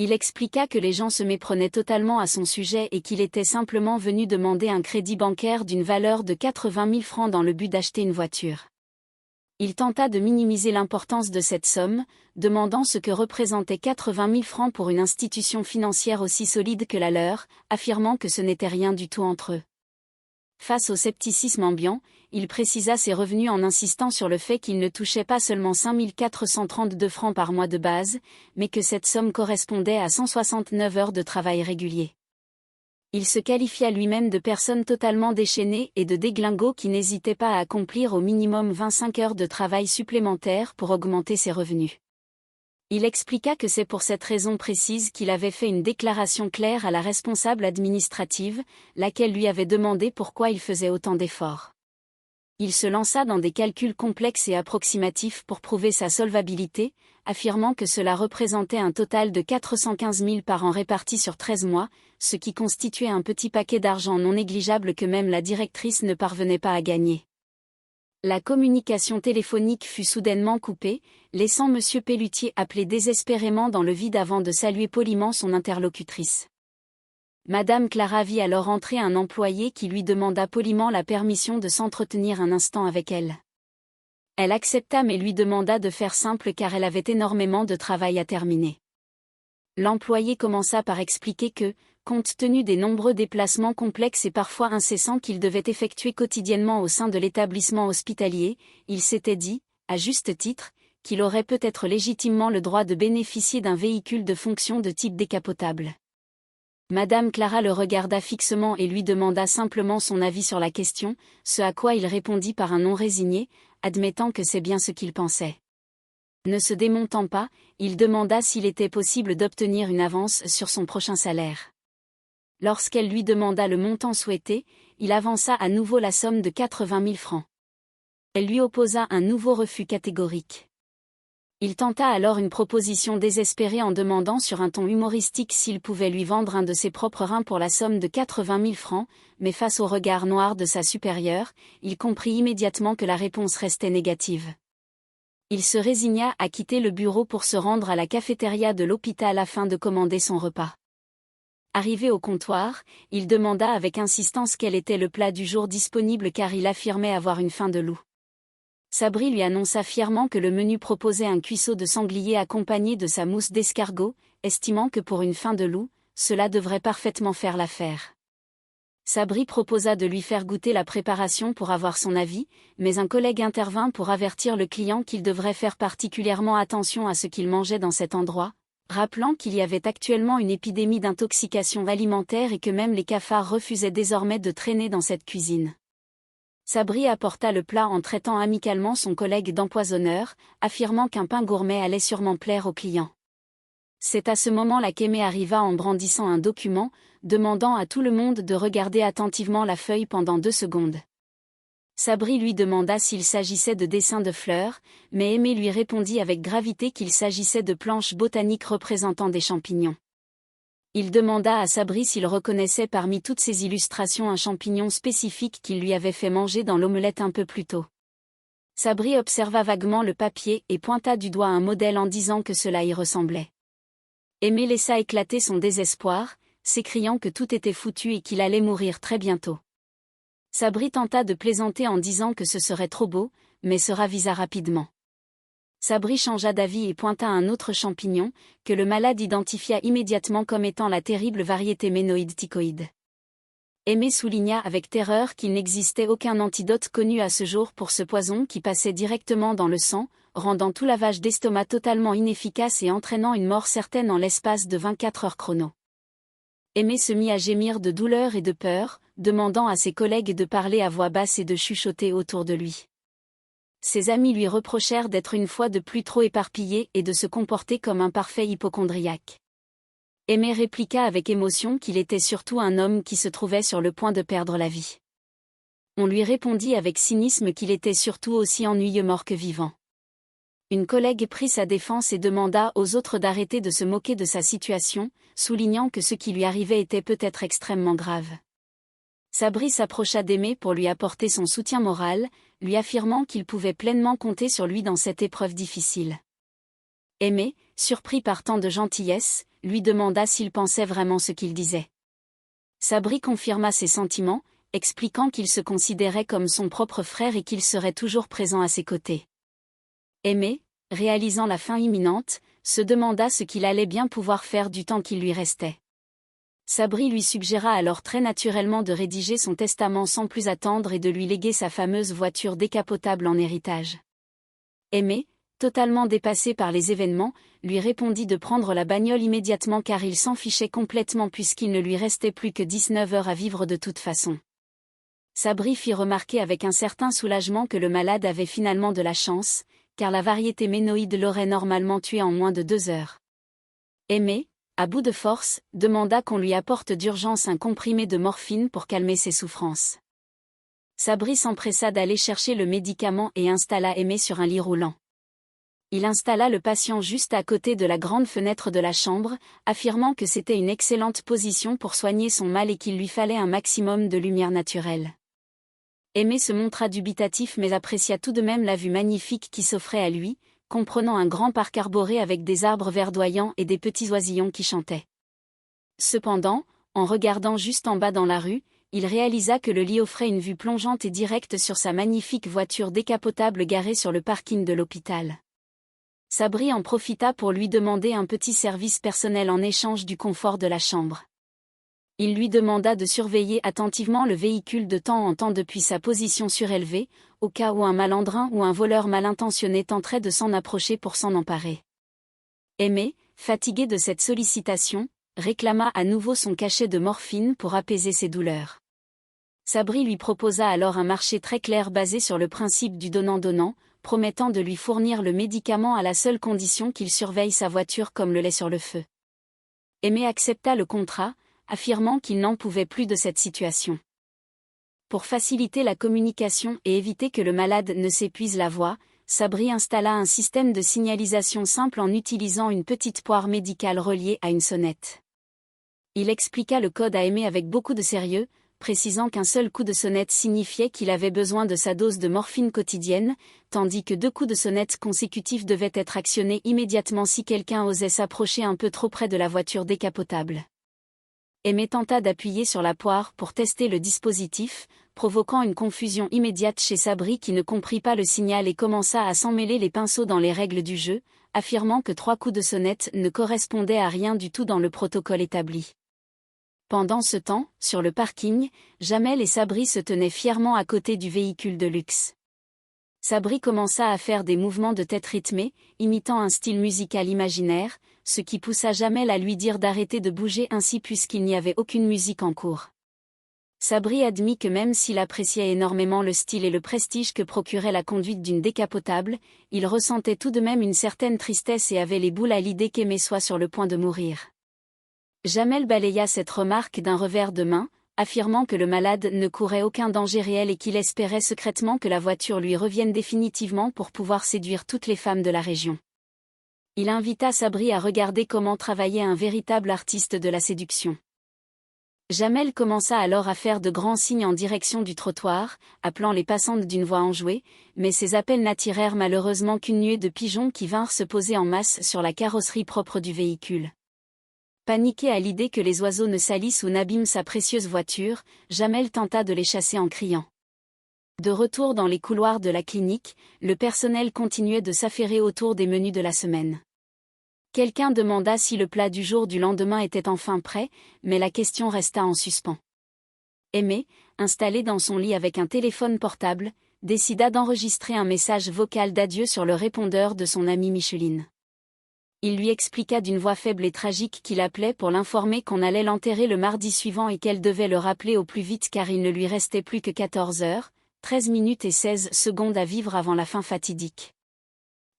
Il expliqua que les gens se méprenaient totalement à son sujet et qu'il était simplement venu demander un crédit bancaire d'une valeur de 80 000 francs dans le but d'acheter une voiture. Il tenta de minimiser l'importance de cette somme, demandant ce que représentaient 80 000 francs pour une institution financière aussi solide que la leur, affirmant que ce n'était rien du tout entre eux. Face au scepticisme ambiant, il précisa ses revenus en insistant sur le fait qu'il ne touchait pas seulement 5 432 francs par mois de base, mais que cette somme correspondait à 169 heures de travail régulier. Il se qualifia lui-même de personne totalement déchaînée et de déglingo qui n'hésitait pas à accomplir au minimum 25 heures de travail supplémentaires pour augmenter ses revenus. Il expliqua que c'est pour cette raison précise qu'il avait fait une déclaration claire à la responsable administrative, laquelle lui avait demandé pourquoi il faisait autant d'efforts. Il se lança dans des calculs complexes et approximatifs pour prouver sa solvabilité, affirmant que cela représentait un total de 415 000 par an répartis sur 13 mois, ce qui constituait un petit paquet d'argent non négligeable que même la directrice ne parvenait pas à gagner. La communication téléphonique fut soudainement coupée, laissant M. Pellutier appeler désespérément dans le vide avant de saluer poliment son interlocutrice. Madame Clara vit alors entrer un employé qui lui demanda poliment la permission de s'entretenir un instant avec elle. Elle accepta mais lui demanda de faire simple car elle avait énormément de travail à terminer. L'employé commença par expliquer que, compte tenu des nombreux déplacements complexes et parfois incessants qu'il devait effectuer quotidiennement au sein de l'établissement hospitalier, il s'était dit, à juste titre, qu'il aurait peut-être légitimement le droit de bénéficier d'un véhicule de fonction de type décapotable. Madame Clara le regarda fixement et lui demanda simplement son avis sur la question, ce à quoi il répondit par un non résigné, admettant que c'est bien ce qu'il pensait. Ne se démontant pas, il demanda s'il était possible d'obtenir une avance sur son prochain salaire. Lorsqu'elle lui demanda le montant souhaité, il avança à nouveau la somme de 80 000 francs. Elle lui opposa un nouveau refus catégorique. Il tenta alors une proposition désespérée en demandant sur un ton humoristique s'il pouvait lui vendre un de ses propres reins pour la somme de 80 000 francs, mais face au regard noir de sa supérieure, il comprit immédiatement que la réponse restait négative. Il se résigna à quitter le bureau pour se rendre à la cafétéria de l'hôpital afin de commander son repas. Arrivé au comptoir, il demanda avec insistance quel était le plat du jour disponible car il affirmait avoir une faim de loup. Sabri lui annonça fièrement que le menu proposait un cuisseau de sanglier accompagné de sa mousse d'escargot, estimant que pour une faim de loup, cela devrait parfaitement faire l'affaire. Sabri proposa de lui faire goûter la préparation pour avoir son avis, mais un collègue intervint pour avertir le client qu'il devrait faire particulièrement attention à ce qu'il mangeait dans cet endroit, rappelant qu'il y avait actuellement une épidémie d'intoxication alimentaire et que même les cafards refusaient désormais de traîner dans cette cuisine. Sabri apporta le plat en traitant amicalement son collègue d'empoisonneur, affirmant qu'un pain gourmet allait sûrement plaire aux clients. C'est à ce moment-là qu'Aimé arriva en brandissant un document, demandant à tout le monde de regarder attentivement la feuille pendant 2 secondes. Sabri lui demanda s'il s'agissait de dessins de fleurs, mais Aimé lui répondit avec gravité qu'il s'agissait de planches botaniques représentant des champignons. Il demanda à Sabri s'il reconnaissait parmi toutes ces illustrations un champignon spécifique qu'il lui avait fait manger dans l'omelette un peu plus tôt. Sabri observa vaguement le papier et pointa du doigt un modèle en disant que cela y ressemblait. Aimé laissa éclater son désespoir, s'écriant que tout était foutu et qu'il allait mourir très bientôt. Sabri tenta de plaisanter en disant que ce serait trop beau, mais se ravisa rapidement. Sabri changea d'avis et pointa un autre champignon, que le malade identifia immédiatement comme étant la terrible variété ménoïde ticoïde. Aimé souligna avec terreur qu'il n'existait aucun antidote connu à ce jour pour ce poison qui passait directement dans le sang, rendant tout lavage d'estomac totalement inefficace et entraînant une mort certaine en l'espace de 24 heures chrono. Aimé se mit à gémir de douleur et de peur, demandant à ses collègues de parler à voix basse et de chuchoter autour de lui. Ses amis lui reprochèrent d'être une fois de plus trop éparpillé et de se comporter comme un parfait hypocondriaque. Aimé répliqua avec émotion qu'il était surtout un homme qui se trouvait sur le point de perdre la vie. On lui répondit avec cynisme qu'il était surtout aussi ennuyeux mort que vivant. Une collègue prit sa défense et demanda aux autres d'arrêter de se moquer de sa situation, soulignant que ce qui lui arrivait était peut-être extrêmement grave. Sabri s'approcha d'Aimé pour lui apporter son soutien moral, lui affirmant qu'il pouvait pleinement compter sur lui dans cette épreuve difficile. Aimé, surpris par tant de gentillesse, lui demanda s'il pensait vraiment ce qu'il disait. Sabri confirma ses sentiments, expliquant qu'il se considérait comme son propre frère et qu'il serait toujours présent à ses côtés. Aimé, réalisant la fin imminente, se demanda ce qu'il allait bien pouvoir faire du temps qui lui restait. Sabri lui suggéra alors très naturellement de rédiger son testament sans plus attendre et de lui léguer sa fameuse voiture décapotable en héritage. Aimé, totalement dépassé par les événements, lui répondit de prendre la bagnole immédiatement car il s'en fichait complètement puisqu'il ne lui restait plus que 19 heures à vivre de toute façon. Sabri fit remarquer avec un certain soulagement que le malade avait finalement de la chance, car la variété ménoïde l'aurait normalement tué en moins de 2 heures. Aimé, à bout de force, demanda qu'on lui apporte d'urgence un comprimé de morphine pour calmer ses souffrances. Sabri s'empressa d'aller chercher le médicament et installa Aimé sur un lit roulant. Il installa le patient juste à côté de la grande fenêtre de la chambre, affirmant que c'était une excellente position pour soigner son mal et qu'il lui fallait un maximum de lumière naturelle. Aimé se montra dubitatif mais apprécia tout de même la vue magnifique qui s'offrait à lui, comprenant un grand parc arboré avec des arbres verdoyants et des petits oisillons qui chantaient. Cependant, en regardant juste en bas dans la rue, il réalisa que le lit offrait une vue plongeante et directe sur sa magnifique voiture décapotable garée sur le parking de l'hôpital. Sabri en profita pour lui demander un petit service personnel en échange du confort de la chambre. Il lui demanda de surveiller attentivement le véhicule de temps en temps depuis sa position surélevée, au cas où un malandrin ou un voleur mal intentionné tenterait de s'en approcher pour s'en emparer. Aimé, fatigué de cette sollicitation, réclama à nouveau son cachet de morphine pour apaiser ses douleurs. Sabri lui proposa alors un marché très clair basé sur le principe du donnant-donnant, promettant de lui fournir le médicament à la seule condition qu'il surveille sa voiture comme le lait sur le feu. Aimé accepta le contrat, affirmant qu'il n'en pouvait plus de cette situation. Pour faciliter la communication et éviter que le malade ne s'épuise la voix, Sabri installa un système de signalisation simple en utilisant une petite poire médicale reliée à une sonnette. Il expliqua le code à Aimé avec beaucoup de sérieux, précisant qu'un seul coup de sonnette signifiait qu'il avait besoin de sa dose de morphine quotidienne, tandis que 2 coups de sonnette consécutifs devaient être actionnés immédiatement si quelqu'un osait s'approcher un peu trop près de la voiture décapotable. Aimé tenta d'appuyer sur la poire pour tester le dispositif, provoquant une confusion immédiate chez Sabri qui ne comprit pas le signal et commença à s'emmêler les pinceaux dans les règles du jeu, affirmant que 3 coups de sonnette ne correspondaient à rien du tout dans le protocole établi. Pendant ce temps, sur le parking, Jamel et Sabri se tenaient fièrement à côté du véhicule de luxe. Sabri commença à faire des mouvements de tête rythmés, imitant un style musical imaginaire, ce qui poussa Jamel à lui dire d'arrêter de bouger ainsi puisqu'il n'y avait aucune musique en cours. Sabri admit que même s'il appréciait énormément le style et le prestige que procurait la conduite d'une décapotable, il ressentait tout de même une certaine tristesse et avait les boules à l'idée qu'Aimé soit sur le point de mourir. Jamel balaya cette remarque d'un revers de main, affirmant que le malade ne courait aucun danger réel et qu'il espérait secrètement que la voiture lui revienne définitivement pour pouvoir séduire toutes les femmes de la région. Il invita Sabri à regarder comment travaillait un véritable artiste de la séduction. Jamel commença alors à faire de grands signes en direction du trottoir, appelant les passantes d'une voix enjouée, mais ces appels n'attirèrent malheureusement qu'une nuée de pigeons qui vinrent se poser en masse sur la carrosserie propre du véhicule. Paniqué à l'idée que les oiseaux ne salissent ou n'abîment sa précieuse voiture, Jamel tenta de les chasser en criant. De retour dans les couloirs de la clinique, le personnel continuait de s'affairer autour des menus de la semaine. Quelqu'un demanda si le plat du jour du lendemain était enfin prêt, mais la question resta en suspens. Aimé, installé dans son lit avec un téléphone portable, décida d'enregistrer un message vocal d'adieu sur le répondeur de son amie Micheline. Il lui expliqua d'une voix faible et tragique qu'il appelait pour l'informer qu'on allait l'enterrer le mardi suivant et qu'elle devait le rappeler au plus vite car il ne lui restait plus que 14 heures, 13 minutes et 16 secondes à vivre avant la fin fatidique.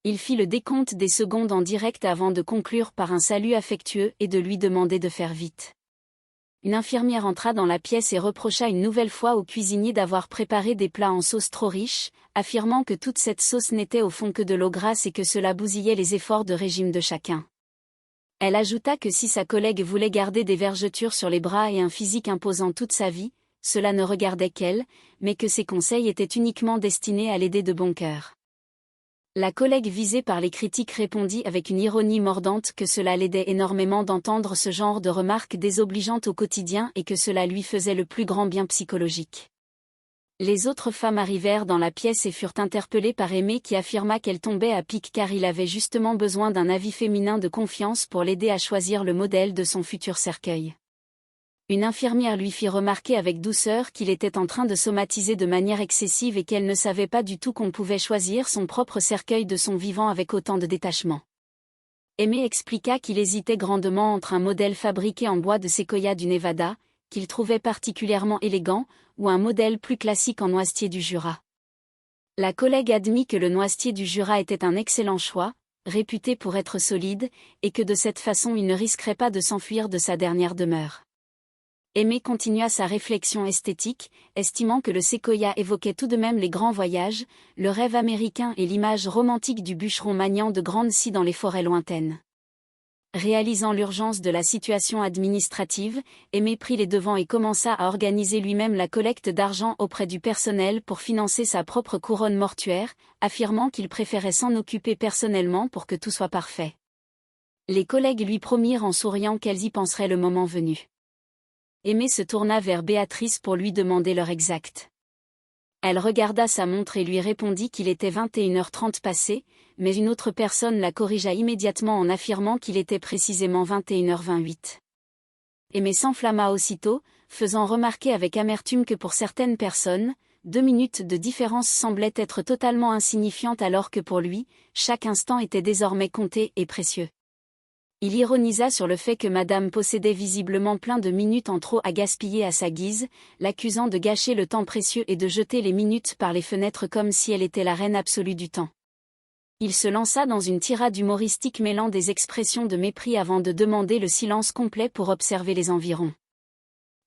Il fit le décompte des secondes en direct avant de conclure par un salut affectueux et de lui demander de faire vite. Une infirmière entra dans la pièce et reprocha une nouvelle fois au cuisinier d'avoir préparé des plats en sauce trop riche, affirmant que toute cette sauce n'était au fond que de l'eau grasse et que cela bousillait les efforts de régime de chacun. Elle ajouta que si sa collègue voulait garder des vergetures sur les bras et un physique imposant toute sa vie, cela ne regardait qu'elle, mais que ses conseils étaient uniquement destinés à l'aider de bon cœur. La collègue visée par les critiques répondit avec une ironie mordante que cela l'aidait énormément d'entendre ce genre de remarques désobligeantes au quotidien et que cela lui faisait le plus grand bien psychologique. Les autres femmes arrivèrent dans la pièce et furent interpellées par Aimé qui affirma qu'elle tombait à pic car il avait justement besoin d'un avis féminin de confiance pour l'aider à choisir le modèle de son futur cercueil. Une infirmière lui fit remarquer avec douceur qu'il était en train de somatiser de manière excessive et qu'elle ne savait pas du tout qu'on pouvait choisir son propre cercueil de son vivant avec autant de détachement. Aimé expliqua qu'il hésitait grandement entre un modèle fabriqué en bois de séquoia du Nevada, qu'il trouvait particulièrement élégant, ou un modèle plus classique en noisetier du Jura. La collègue admit que le noisetier du Jura était un excellent choix, réputé pour être solide, et que de cette façon il ne risquerait pas de s'enfuir de sa dernière demeure. Aimé continua sa réflexion esthétique, estimant que le séquoia évoquait tout de même les grands voyages, le rêve américain et l'image romantique du bûcheron maniant de grandes scies dans les forêts lointaines. Réalisant l'urgence de la situation administrative, Aimé prit les devants et commença à organiser lui-même la collecte d'argent auprès du personnel pour financer sa propre couronne mortuaire, affirmant qu'il préférait s'en occuper personnellement pour que tout soit parfait. Les collègues lui promirent en souriant qu'elles y penseraient le moment venu. Aimé se tourna vers Béatrice pour lui demander l'heure exacte. Elle regarda sa montre et lui répondit qu'il était 21h30 passé, mais une autre personne la corrigea immédiatement en affirmant qu'il était précisément 21h28. Aimé s'enflamma aussitôt, faisant remarquer avec amertume que pour certaines personnes, 2 minutes de différence semblaient être totalement insignifiantes alors que pour lui, chaque instant était désormais compté et précieux. Il ironisa sur le fait que madame possédait visiblement plein de minutes en trop à gaspiller à sa guise, l'accusant de gâcher le temps précieux et de jeter les minutes par les fenêtres comme si elle était la reine absolue du temps. Il se lança dans une tirade humoristique mêlant des expressions de mépris avant de demander le silence complet pour observer les environs.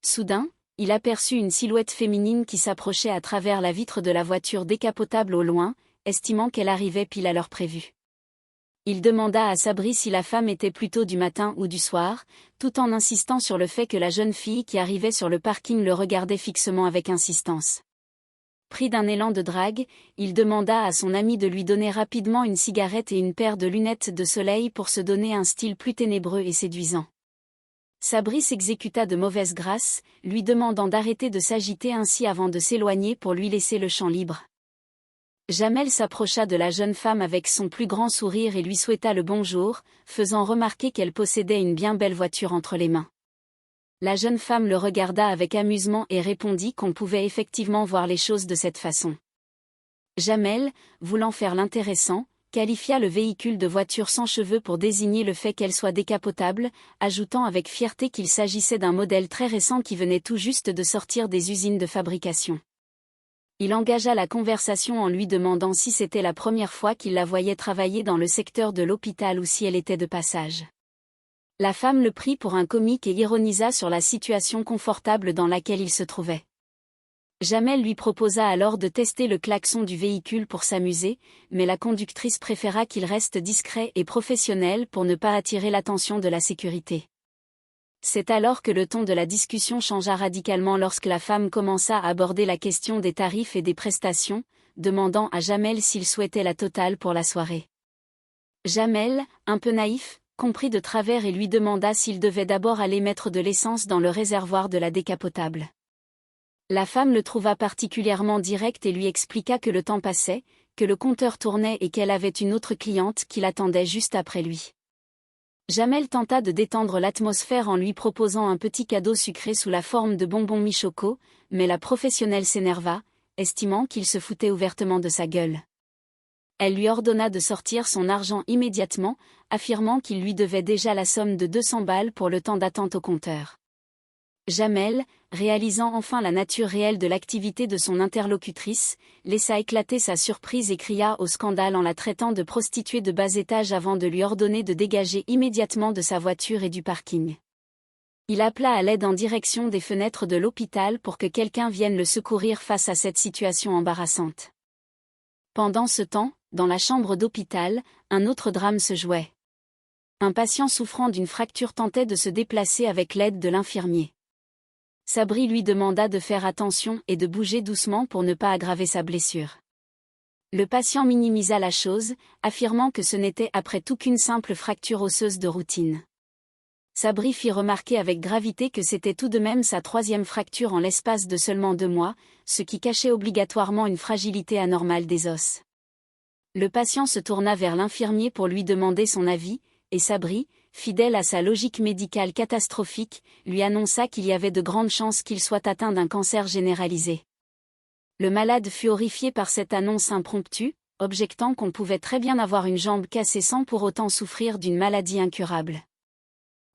Soudain, il aperçut une silhouette féminine qui s'approchait à travers la vitre de la voiture décapotable au loin, estimant qu'elle arrivait pile à l'heure prévue. Il demanda à Sabri si la femme était plutôt du matin ou du soir, tout en insistant sur le fait que la jeune fille qui arrivait sur le parking le regardait fixement avec insistance. Pris d'un élan de drague, il demanda à son ami de lui donner rapidement une cigarette et une paire de lunettes de soleil pour se donner un style plus ténébreux et séduisant. Sabri s'exécuta de mauvaise grâce, lui demandant d'arrêter de s'agiter ainsi avant de s'éloigner pour lui laisser le champ libre. Jamel s'approcha de la jeune femme avec son plus grand sourire et lui souhaita le bonjour, faisant remarquer qu'elle possédait une bien belle voiture entre les mains. La jeune femme le regarda avec amusement et répondit qu'on pouvait effectivement voir les choses de cette façon. Jamel, voulant faire l'intéressant, qualifia le véhicule de voiture sans cheveux pour désigner le fait qu'elle soit décapotable, ajoutant avec fierté qu'il s'agissait d'un modèle très récent qui venait tout juste de sortir des usines de fabrication. Il engagea la conversation en lui demandant si c'était la première fois qu'il la voyait travailler dans le secteur de l'hôpital ou si elle était de passage. La femme le prit pour un comique et ironisa sur la situation confortable dans laquelle il se trouvait. Jamel lui proposa alors de tester le klaxon du véhicule pour s'amuser, mais la conductrice préféra qu'il reste discret et professionnel pour ne pas attirer l'attention de la sécurité. C'est alors que le ton de la discussion changea radicalement lorsque la femme commença à aborder la question des tarifs et des prestations, demandant à Jamel s'il souhaitait la totale pour la soirée. Jamel, un peu naïf, comprit de travers et lui demanda s'il devait d'abord aller mettre de l'essence dans le réservoir de la décapotable. La femme le trouva particulièrement direct et lui expliqua que le temps passait, que le compteur tournait et qu'elle avait une autre cliente qui l'attendait juste après lui. Jamel tenta de détendre l'atmosphère en lui proposant un petit cadeau sucré sous la forme de bonbons mi-choco, mais la professionnelle s'énerva, estimant qu'il se foutait ouvertement de sa gueule. Elle lui ordonna de sortir son argent immédiatement, affirmant qu'il lui devait déjà la somme de 200 balles pour le temps d'attente au compteur. Jamel, réalisant enfin la nature réelle de l'activité de son interlocutrice, laissa éclater sa surprise et cria au scandale en la traitant de prostituée de bas étage avant de lui ordonner de dégager immédiatement de sa voiture et du parking. Il appela à l'aide en direction des fenêtres de l'hôpital pour que quelqu'un vienne le secourir face à cette situation embarrassante. Pendant ce temps, dans la chambre d'hôpital, un autre drame se jouait. Un patient souffrant d'une fracture tentait de se déplacer avec l'aide de l'infirmier. Sabri lui demanda de faire attention et de bouger doucement pour ne pas aggraver sa blessure. Le patient minimisa la chose, affirmant que ce n'était après tout qu'une simple fracture osseuse de routine. Sabri fit remarquer avec gravité que c'était tout de même sa 3e fracture en l'espace de seulement 2 mois, ce qui cachait obligatoirement une fragilité anormale des os. Le patient se tourna vers l'infirmier pour lui demander son avis, et Sabri, fidèle à sa logique médicale catastrophique, lui annonça qu'il y avait de grandes chances qu'il soit atteint d'un cancer généralisé. Le malade fut horrifié par cette annonce impromptue, objectant qu'on pouvait très bien avoir une jambe cassée sans pour autant souffrir d'une maladie incurable.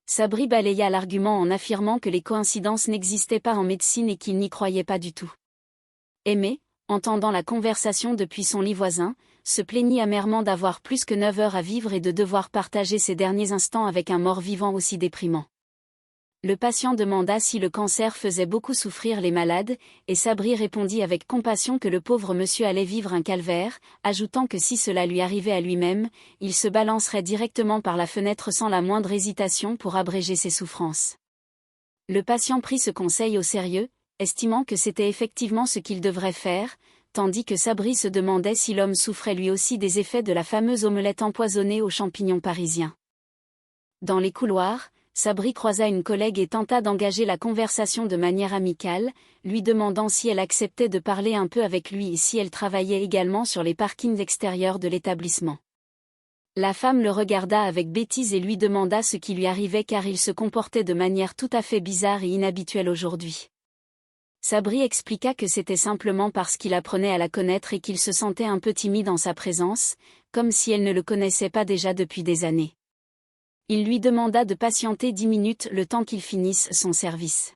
Sabri balaya l'argument en affirmant que les coïncidences n'existaient pas en médecine et qu'il n'y croyait pas du tout. Aimé, entendant la conversation depuis son lit voisin, se plaignit amèrement d'avoir plus que 9 heures à vivre et de devoir partager ses derniers instants avec un mort-vivant aussi déprimant. Le patient demanda si le cancer faisait beaucoup souffrir les malades, et Sabri répondit avec compassion que le pauvre monsieur allait vivre un calvaire, ajoutant que si cela lui arrivait à lui-même, il se balancerait directement par la fenêtre sans la moindre hésitation pour abréger ses souffrances. Le patient prit ce conseil au sérieux, estimant que c'était effectivement ce qu'il devrait faire, tandis que Sabri se demandait si l'homme souffrait lui aussi des effets de la fameuse omelette empoisonnée aux champignons parisiens. Dans les couloirs, Sabri croisa une collègue et tenta d'engager la conversation de manière amicale, lui demandant si elle acceptait de parler un peu avec lui et si elle travaillait également sur les parkings extérieurs de l'établissement. La femme le regarda avec bêtise et lui demanda ce qui lui arrivait car il se comportait de manière tout à fait bizarre et inhabituelle aujourd'hui. Sabri expliqua que c'était simplement parce qu'il apprenait à la connaître et qu'il se sentait un peu timide en sa présence, comme si elle ne le connaissait pas déjà depuis des années. Il lui demanda de patienter 10 minutes le temps qu'il finisse son service.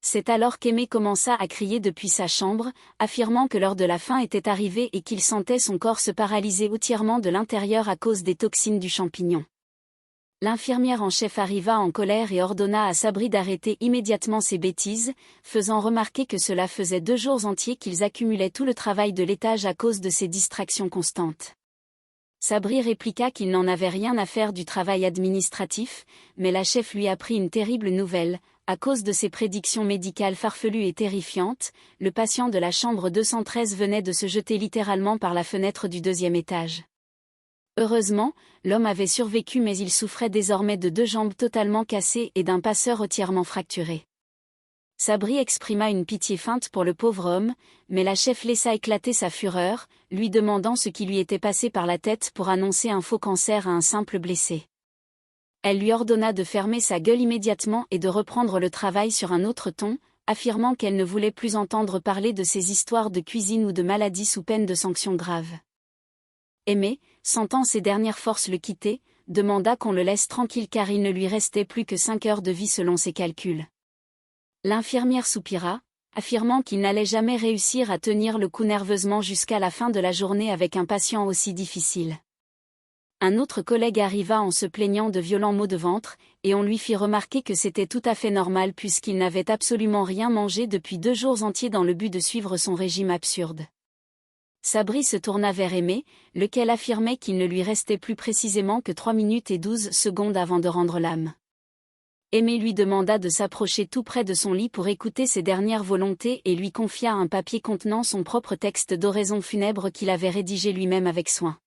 C'est alors qu'Aimé commença à crier depuis sa chambre, affirmant que l'heure de la fin était arrivée et qu'il sentait son corps se paralyser entièrement de l'intérieur à cause des toxines du champignon. L'infirmière en chef arriva en colère et ordonna à Sabri d'arrêter immédiatement ses bêtises, faisant remarquer que cela faisait 2 jours entiers qu'ils accumulaient tout le travail de l'étage à cause de ces distractions constantes. Sabri répliqua qu'il n'en avait rien à faire du travail administratif, mais la chef lui apprit une terrible nouvelle. À cause de ses prédictions médicales farfelues et terrifiantes, le patient de la chambre 213 venait de se jeter littéralement par la fenêtre du 2e étage. Heureusement, l'homme avait survécu mais il souffrait désormais de 2 jambes totalement cassées et d'un passeur entièrement fracturé. Sabri exprima une pitié feinte pour le pauvre homme, mais la chef laissa éclater sa fureur, lui demandant ce qui lui était passé par la tête pour annoncer un faux cancer à un simple blessé. Elle lui ordonna de fermer sa gueule immédiatement et de reprendre le travail sur un autre ton, affirmant qu'elle ne voulait plus entendre parler de ces histoires de cuisine ou de maladies sous peine de sanctions graves. Aimé, sentant ses dernières forces le quitter, demanda qu'on le laisse tranquille car il ne lui restait plus que 5 heures de vie selon ses calculs. L'infirmière soupira, affirmant qu'il n'allait jamais réussir à tenir le coup nerveusement jusqu'à la fin de la journée avec un patient aussi difficile. Un autre collègue arriva en se plaignant de violents maux de ventre, et on lui fit remarquer que c'était tout à fait normal puisqu'il n'avait absolument rien mangé depuis 2 jours entiers dans le but de suivre son régime absurde. Sabri se tourna vers Aimé, lequel affirmait qu'il ne lui restait plus précisément que 3 minutes et 12 secondes avant de rendre l'âme. Aimé lui demanda de s'approcher tout près de son lit pour écouter ses dernières volontés et lui confia un papier contenant son propre texte d'oraison funèbre qu'il avait rédigé lui-même avec soin.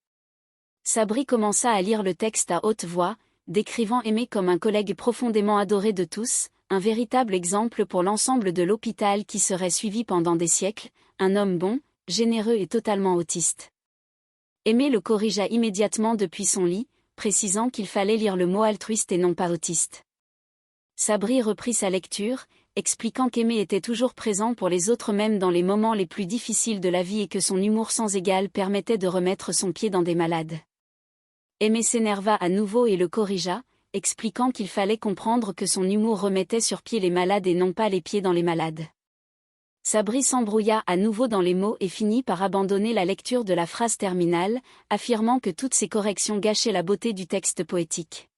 Sabri commença à lire le texte à haute voix, décrivant Aimé comme un collègue profondément adoré de tous, un véritable exemple pour l'ensemble de l'hôpital qui serait suivi pendant des siècles, un homme bon, généreux et totalement autiste. Aimé le corrigea immédiatement depuis son lit, précisant qu'il fallait lire le mot altruiste et non pas autiste. Sabri reprit sa lecture, expliquant qu'Aimé était toujours présent pour les autres même dans les moments les plus difficiles de la vie et que son humour sans égal permettait de remettre son pied dans des malades. Aimé s'énerva à nouveau et le corrigea, expliquant qu'il fallait comprendre que son humour remettait sur pied les malades et non pas les pieds dans les malades. Sabri s'embrouilla à nouveau dans les mots et finit par abandonner la lecture de la phrase terminale, affirmant que toutes ces corrections gâchaient la beauté du texte poétique.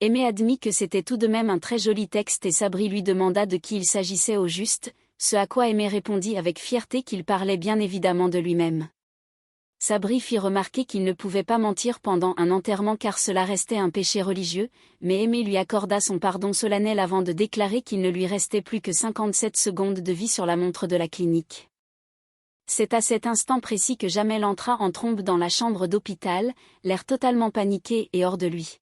Aimé admit que c'était tout de même un très joli texte et Sabri lui demanda de qui il s'agissait au juste, ce à quoi Aimé répondit avec fierté qu'il parlait bien évidemment de lui-même. Sabri fit remarquer qu'il ne pouvait pas mentir pendant un enterrement car cela restait un péché religieux, mais Aimé lui accorda son pardon solennel avant de déclarer qu'il ne lui restait plus que 57 secondes de vie sur la montre de la clinique. C'est à cet instant précis que Jamel entra en trombe dans la chambre d'hôpital, l'air totalement paniqué et hors de lui.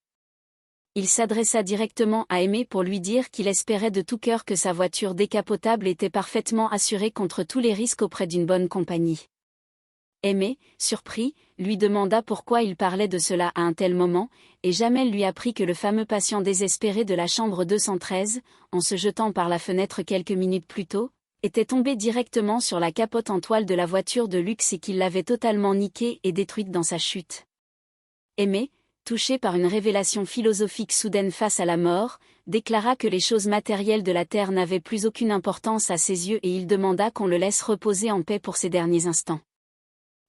Il s'adressa directement à Aimé pour lui dire qu'il espérait de tout cœur que sa voiture décapotable était parfaitement assurée contre tous les risques auprès d'une bonne compagnie. Aimé, surpris, lui demanda pourquoi il parlait de cela à un tel moment, et Jamel lui apprit que le fameux patient désespéré de la chambre 213, en se jetant par la fenêtre quelques minutes plus tôt, était tombé directement sur la capote en toile de la voiture de luxe et qu'il l'avait totalement niquée et détruite dans sa chute. Aimé, touché par une révélation philosophique soudaine face à la mort, déclara que les choses matérielles de la terre n'avaient plus aucune importance à ses yeux et il demanda qu'on le laisse reposer en paix pour ses derniers instants.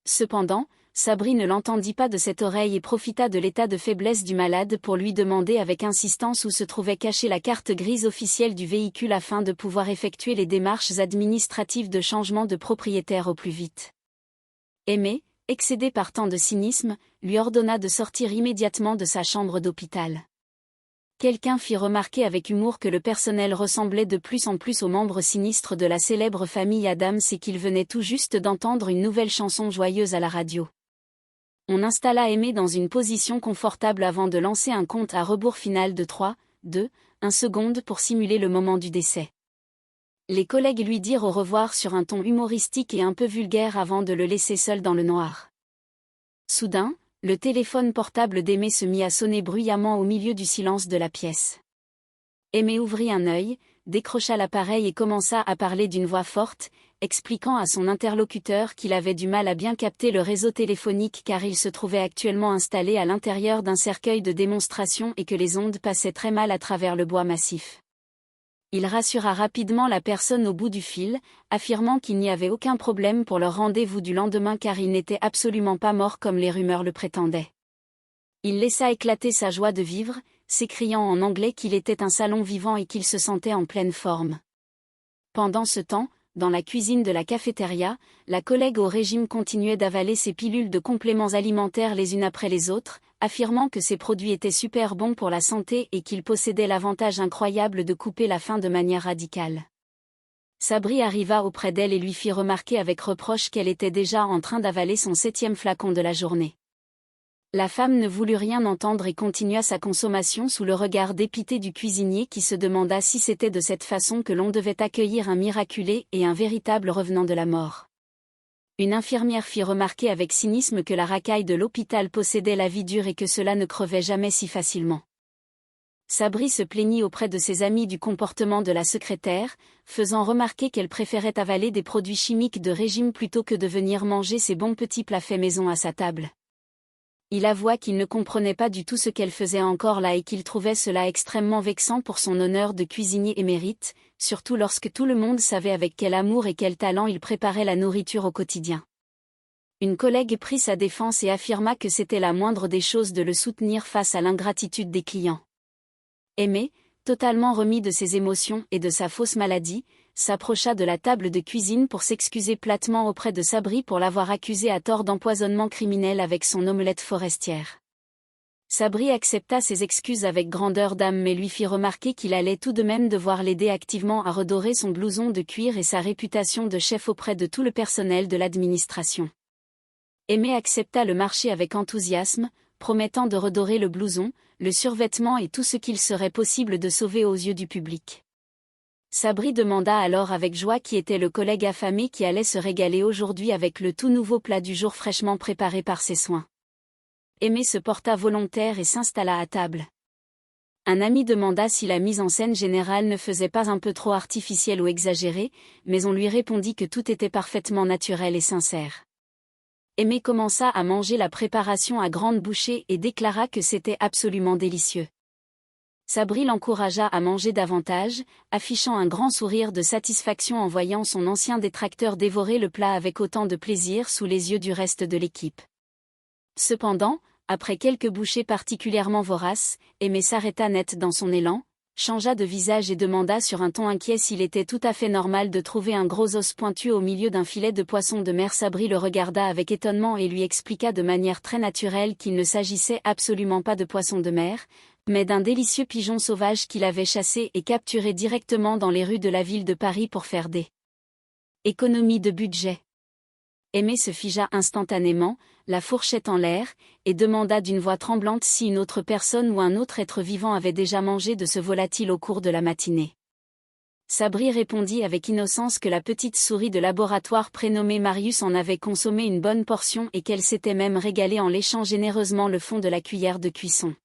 Cependant, Sabri ne l'entendit pas de cette oreille et profita de l'état de faiblesse du malade pour lui demander avec insistance où se trouvait cachée la carte grise officielle du véhicule afin de pouvoir effectuer les démarches administratives de changement de propriétaire au plus vite. Aimé, excédé par tant de cynisme, lui ordonna de sortir immédiatement de sa chambre d'hôpital. Quelqu'un fit remarquer avec humour que le personnel ressemblait de plus en plus aux membres sinistres de la célèbre famille Adams et qu'il venait tout juste d'entendre une nouvelle chanson joyeuse à la radio. On installa Aimé dans une position confortable avant de lancer un compte à rebours final de 3, 2, 1 seconde pour simuler le moment du décès. Les collègues lui dirent au revoir sur un ton humoristique et un peu vulgaire avant de le laisser seul dans le noir. Soudain, le téléphone portable d'Aimé se mit à sonner bruyamment au milieu du silence de la pièce. Aimé ouvrit un œil, décrocha l'appareil et commença à parler d'une voix forte, expliquant à son interlocuteur qu'il avait du mal à bien capter le réseau téléphonique car il se trouvait actuellement installé à l'intérieur d'un cercueil de démonstration et que les ondes passaient très mal à travers le bois massif. Il rassura rapidement la personne au bout du fil, affirmant qu'il n'y avait aucun problème pour leur rendez-vous du lendemain car il n'était absolument pas mort comme les rumeurs le prétendaient. Il laissa éclater sa joie de vivre, s'écriant en anglais qu'il était un salon vivant et qu'il se sentait en pleine forme. Pendant ce temps, dans la cuisine de la cafétéria, la collègue au régime continuait d'avaler ses pilules de compléments alimentaires les unes après les autres, affirmant que ces produits étaient super bons pour la santé et qu'ils possédaient l'avantage incroyable de couper la faim de manière radicale. Sabri arriva auprès d'elle et lui fit remarquer avec reproche qu'elle était déjà en train d'avaler son 7e flacon de la journée. La femme ne voulut rien entendre et continua sa consommation sous le regard dépité du cuisinier qui se demanda si c'était de cette façon que l'on devait accueillir un miraculé et un véritable revenant de la mort. Une infirmière fit remarquer avec cynisme que la racaille de l'hôpital possédait la vie dure et que cela ne crevait jamais si facilement. Sabri se plaignit auprès de ses amis du comportement de la secrétaire, faisant remarquer qu'elle préférait avaler des produits chimiques de régime plutôt que de venir manger ses bons petits plats faits maison à sa table. Il avoua qu'il ne comprenait pas du tout ce qu'elle faisait encore là et qu'il trouvait cela extrêmement vexant pour son honneur de cuisinier émérite, surtout lorsque tout le monde savait avec quel amour et quel talent il préparait la nourriture au quotidien. Une collègue prit sa défense et affirma que c'était la moindre des choses de le soutenir face à l'ingratitude des clients. Aimé, totalement remis de ses émotions et de sa fausse maladie, s'approcha de la table de cuisine pour s'excuser platement auprès de Sabri pour l'avoir accusé à tort d'empoisonnement criminel avec son omelette forestière. Sabri accepta ses excuses avec grandeur d'âme mais lui fit remarquer qu'il allait tout de même devoir l'aider activement à redorer son blouson de cuir et sa réputation de chef auprès de tout le personnel de l'administration. Aimé accepta le marché avec enthousiasme, promettant de redorer le blouson, le survêtement et tout ce qu'il serait possible de sauver aux yeux du public. Sabri demanda alors avec joie qui était le collègue affamé qui allait se régaler aujourd'hui avec le tout nouveau plat du jour fraîchement préparé par ses soins. Aimé se porta volontaire et s'installa à table. Un ami demanda si la mise en scène générale ne faisait pas un peu trop artificielle ou exagérée, mais on lui répondit que tout était parfaitement naturel et sincère. Aimé commença à manger la préparation à grandes bouchées et déclara que c'était absolument délicieux. Sabri l'encouragea à manger davantage, affichant un grand sourire de satisfaction en voyant son ancien détracteur dévorer le plat avec autant de plaisir sous les yeux du reste de l'équipe. Cependant, après quelques bouchées particulièrement voraces, Aimé s'arrêta net dans son élan, changea de visage et demanda sur un ton inquiet s'il était tout à fait normal de trouver un gros os pointu au milieu d'un filet de poisson de mer. Sabri le regarda avec étonnement et lui expliqua de manière très naturelle qu'il ne s'agissait absolument pas de poisson de mer, mais d'un délicieux pigeon sauvage qu'il avait chassé et capturé directement dans les rues de la ville de Paris pour faire des économies de budget. Aimé se figea instantanément, la fourchette en l'air, et demanda d'une voix tremblante si une autre personne ou un autre être vivant avait déjà mangé de ce volatile au cours de la matinée. Sabri répondit avec innocence que la petite souris de laboratoire prénommée Marius en avait consommé une bonne portion et qu'elle s'était même régalée en léchant généreusement le fond de la cuillère de cuisson.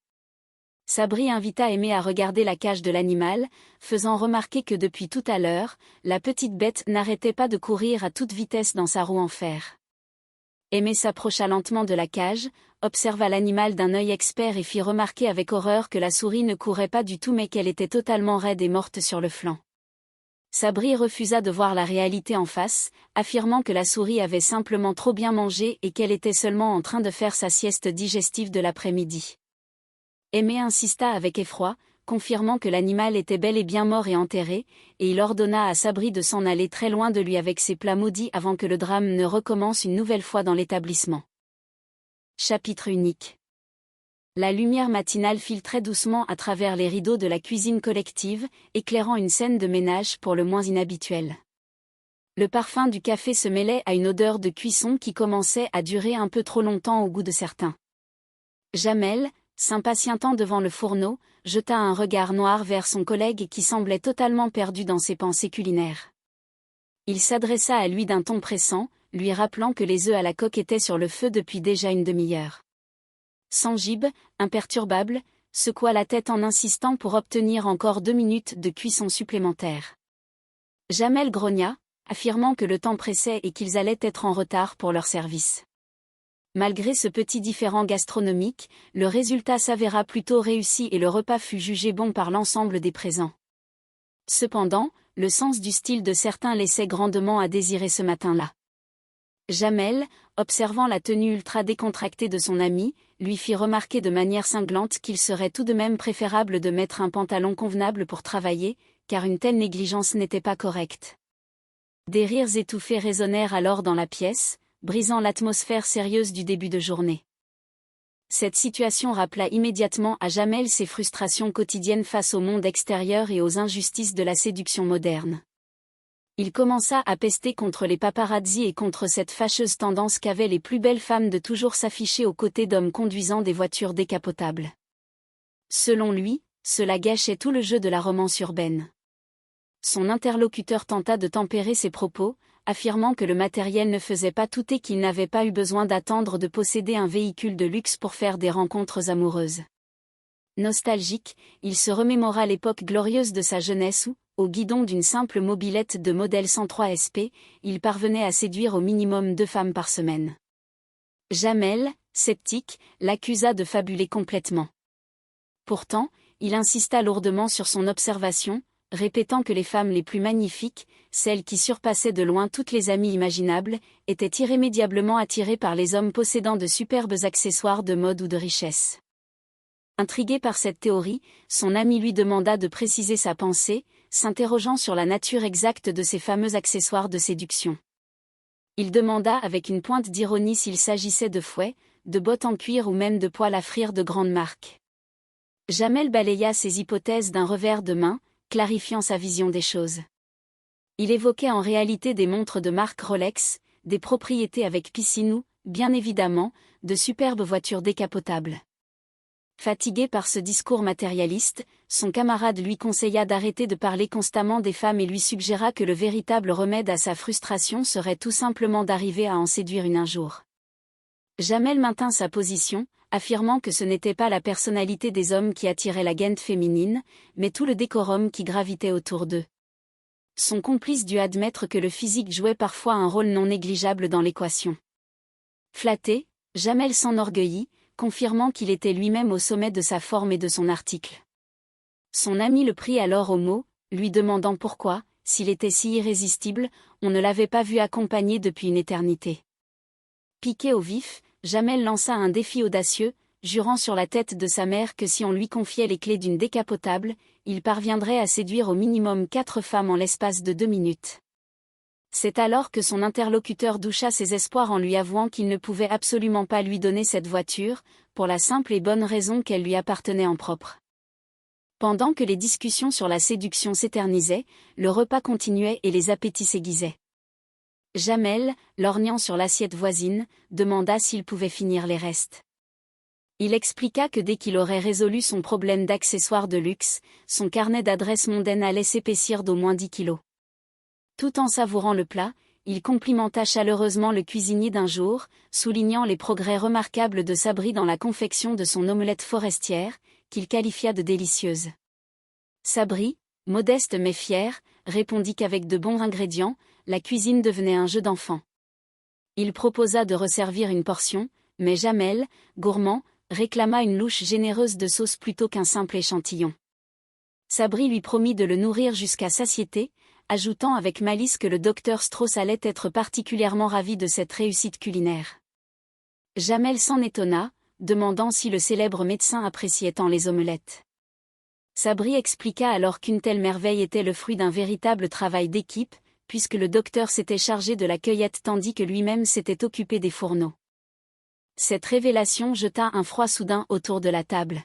Sabri invita Aimé à regarder la cage de l'animal, faisant remarquer que depuis tout à l'heure, la petite bête n'arrêtait pas de courir à toute vitesse dans sa roue en fer. Aimé s'approcha lentement de la cage, observa l'animal d'un œil expert et fit remarquer avec horreur que la souris ne courait pas du tout mais qu'elle était totalement raide et morte sur le flanc. Sabri refusa de voir la réalité en face, affirmant que la souris avait simplement trop bien mangé et qu'elle était seulement en train de faire sa sieste digestive de l'après-midi. Aimé insista avec effroi, confirmant que l'animal était bel et bien mort et enterré, et il ordonna à Sabri de s'en aller très loin de lui avec ses plats maudits avant que le drame ne recommence une nouvelle fois dans l'établissement. Chapitre unique. La lumière matinale filtrait doucement à travers les rideaux de la cuisine collective, éclairant une scène de ménage pour le moins inhabituelle. Le parfum du café se mêlait à une odeur de cuisson qui commençait à durer un peu trop longtemps au goût de certains. Jamel, s'impatientant devant le fourneau, jeta un regard noir vers son collègue qui semblait totalement perdu dans ses pensées culinaires. Il s'adressa à lui d'un ton pressant, lui rappelant que les œufs à la coque étaient sur le feu depuis déjà une demi-heure. Sanjib, imperturbable, secoua la tête en insistant pour obtenir encore 2 minutes de cuisson supplémentaire. Jamel grogna, affirmant que le temps pressait et qu'ils allaient être en retard pour leur service. Malgré ce petit différend gastronomique, le résultat s'avéra plutôt réussi et le repas fut jugé bon par l'ensemble des présents. Cependant, le sens du style de certains laissait grandement à désirer ce matin-là. Jamel, observant la tenue ultra décontractée de son ami, lui fit remarquer de manière cinglante qu'il serait tout de même préférable de mettre un pantalon convenable pour travailler, car une telle négligence n'était pas correcte. Des rires étouffés résonnèrent alors dans la pièce, brisant l'atmosphère sérieuse du début de journée. Cette situation rappela immédiatement à Jamel ses frustrations quotidiennes face au monde extérieur et aux injustices de la séduction moderne. Il commença à pester contre les paparazzis et contre cette fâcheuse tendance qu'avaient les plus belles femmes de toujours s'afficher aux côtés d'hommes conduisant des voitures décapotables. Selon lui, cela gâchait tout le jeu de la romance urbaine. Son interlocuteur tenta de tempérer ses propos, affirmant que le matériel ne faisait pas tout et qu'il n'avait pas eu besoin d'attendre de posséder un véhicule de luxe pour faire des rencontres amoureuses. Nostalgique, il se remémora l'époque glorieuse de sa jeunesse où, au guidon d'une simple mobilette de modèle 103 SP, il parvenait à séduire au minimum 2 femmes par semaine. Jamel, sceptique, l'accusa de fabuler complètement. Pourtant, il insista lourdement sur son observation, répétant que les femmes les plus magnifiques, celles qui surpassaient de loin toutes les amies imaginables, étaient irrémédiablement attirées par les hommes possédant de superbes accessoires de mode ou de richesse. Intrigué par cette théorie, son ami lui demanda de préciser sa pensée, s'interrogeant sur la nature exacte de ces fameux accessoires de séduction. Il demanda avec une pointe d'ironie s'il s'agissait de fouets, de bottes en cuir ou même de poêles à frire de grande marque. Jamel balaya ces hypothèses d'un revers de main, clarifiant sa vision des choses. Il évoquait en réalité des montres de marque Rolex, des propriétés avec piscine ou, bien évidemment, de superbes voitures décapotables. Fatigué par ce discours matérialiste, son camarade lui conseilla d'arrêter de parler constamment des femmes et lui suggéra que le véritable remède à sa frustration serait tout simplement d'arriver à en séduire une un jour. Jamel maintint sa position, affirmant que ce n'était pas la personnalité des hommes qui attirait la gaine féminine, mais tout le décorum qui gravitait autour d'eux. Son complice dut admettre que le physique jouait parfois un rôle non négligeable dans l'équation. Flatté, Jamel s'enorgueillit, confirmant qu'il était lui-même au sommet de sa forme et de son article. Son ami le prit alors au mot, lui demandant pourquoi, s'il était si irrésistible, on ne l'avait pas vu accompagné depuis une éternité. Piqué au vif, Jamel lança un défi audacieux, jurant sur la tête de sa mère que si on lui confiait les clés d'une décapotable, il parviendrait à séduire au minimum 4 femmes en l'espace de 2 minutes. C'est alors que son interlocuteur doucha ses espoirs en lui avouant qu'il ne pouvait absolument pas lui donner cette voiture, pour la simple et bonne raison qu'elle lui appartenait en propre. Pendant que les discussions sur la séduction s'éternisaient, le repas continuait et les appétits s'aiguisaient. Jamel, lorgnant sur l'assiette voisine, demanda s'il pouvait finir les restes. Il expliqua que dès qu'il aurait résolu son problème d'accessoires de luxe, son carnet d'adresses mondaines allait s'épaissir d'au moins 10 kilos. Tout en savourant le plat, il complimenta chaleureusement le cuisinier d'un jour, soulignant les progrès remarquables de Sabri dans la confection de son omelette forestière, qu'il qualifia de délicieuse. Sabri, modeste mais fier, répondit qu'avec de bons ingrédients, la cuisine devenait un jeu d'enfant. Il proposa de resservir une portion, mais Jamel, gourmand, réclama une louche généreuse de sauce plutôt qu'un simple échantillon. Sabri lui promit de le nourrir jusqu'à satiété, ajoutant avec malice que le docteur Strauss allait être particulièrement ravi de cette réussite culinaire. Jamel s'en étonna, demandant si le célèbre médecin appréciait tant les omelettes. Sabri expliqua alors qu'une telle merveille était le fruit d'un véritable travail d'équipe, puisque le docteur s'était chargé de la cueillette tandis que lui-même s'était occupé des fourneaux. Cette révélation jeta un froid soudain autour de la table.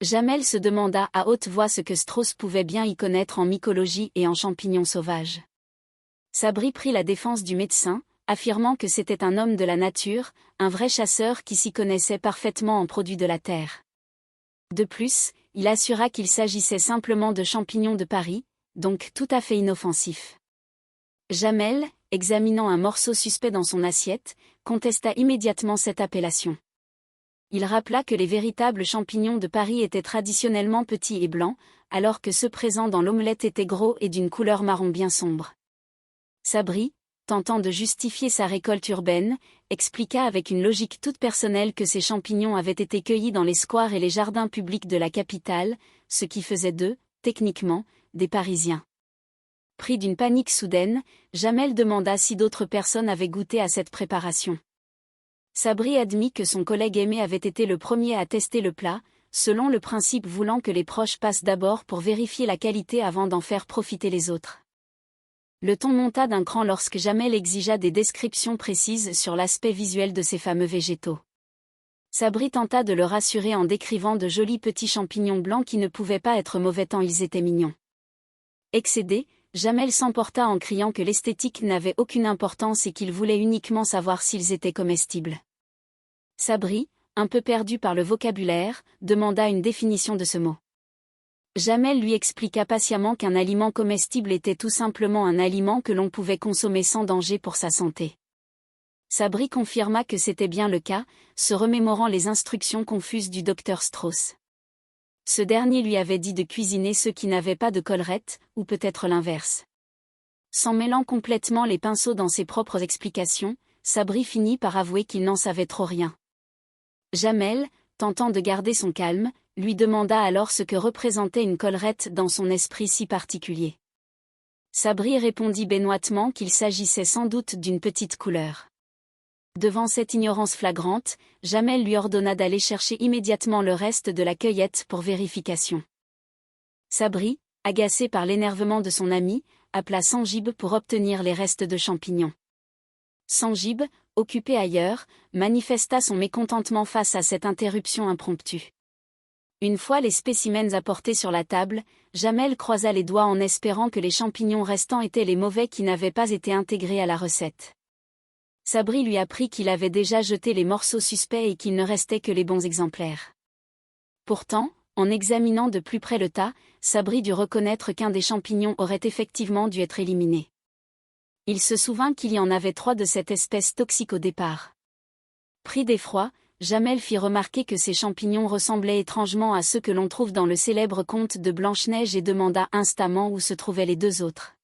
Jamel se demanda à haute voix ce que Strauss pouvait bien y connaître en mycologie et en champignons sauvages. Sabri prit la défense du médecin, affirmant que c'était un homme de la nature, un vrai chasseur qui s'y connaissait parfaitement en produits de la terre. De plus, il assura qu'il s'agissait simplement de champignons de Paris, donc tout à fait inoffensifs. Jamel, examinant un morceau suspect dans son assiette, contesta immédiatement cette appellation. Il rappela que les véritables champignons de Paris étaient traditionnellement petits et blancs, alors que ceux présents dans l'omelette étaient gros et d'une couleur marron bien sombre. Sabri, tentant de justifier sa récolte urbaine, expliqua avec une logique toute personnelle que ces champignons avaient été cueillis dans les squares et les jardins publics de la capitale, ce qui faisait d'eux, techniquement, des Parisiens. Pris d'une panique soudaine, Jamel demanda si d'autres personnes avaient goûté à cette préparation. Sabri admit que son collègue aimé avait été le premier à tester le plat, selon le principe voulant que les proches passent d'abord pour vérifier la qualité avant d'en faire profiter les autres. Le ton monta d'un cran lorsque Jamel exigea des descriptions précises sur l'aspect visuel de ces fameux végétaux. Sabri tenta de le rassurer en décrivant de jolis petits champignons blancs qui ne pouvaient pas être mauvais tant ils étaient mignons. Excédé, Jamel s'emporta en criant que l'esthétique n'avait aucune importance et qu'il voulait uniquement savoir s'ils étaient comestibles. Sabri, un peu perdu par le vocabulaire, demanda une définition de ce mot. Jamel lui expliqua patiemment qu'un aliment comestible était tout simplement un aliment que l'on pouvait consommer sans danger pour sa santé. Sabri confirma que c'était bien le cas, se remémorant les instructions confuses du docteur Strauss. Ce dernier lui avait dit de cuisiner ceux qui n'avaient pas de collerette, ou peut-être l'inverse. S'en mêlant complètement les pinceaux dans ses propres explications, Sabri finit par avouer qu'il n'en savait trop rien. Jamel, tentant de garder son calme, lui demanda alors ce que représentait une collerette dans son esprit si particulier. Sabri répondit benoîtement qu'il s'agissait sans doute d'une petite couleur. Devant cette ignorance flagrante, Jamel lui ordonna d'aller chercher immédiatement le reste de la cueillette pour vérification. Sabri, agacé par l'énervement de son ami, appela Sanjib pour obtenir les restes de champignons. Sanjib, occupé ailleurs, manifesta son mécontentement face à cette interruption impromptue. Une fois les spécimens apportés sur la table, Jamel croisa les doigts en espérant que les champignons restants étaient les mauvais qui n'avaient pas été intégrés à la recette. Sabri lui apprit qu'il avait déjà jeté les morceaux suspects et qu'il ne restait que les bons exemplaires. Pourtant, en examinant de plus près le tas, Sabri dut reconnaître qu'un des champignons aurait effectivement dû être éliminé. Il se souvint qu'il y en avait 3 de cette espèce toxique au départ. Pris d'effroi, Jamel fit remarquer que ces champignons ressemblaient étrangement à ceux que l'on trouve dans le célèbre conte de Blanche-Neige et demanda instamment où se trouvaient les 2 autres.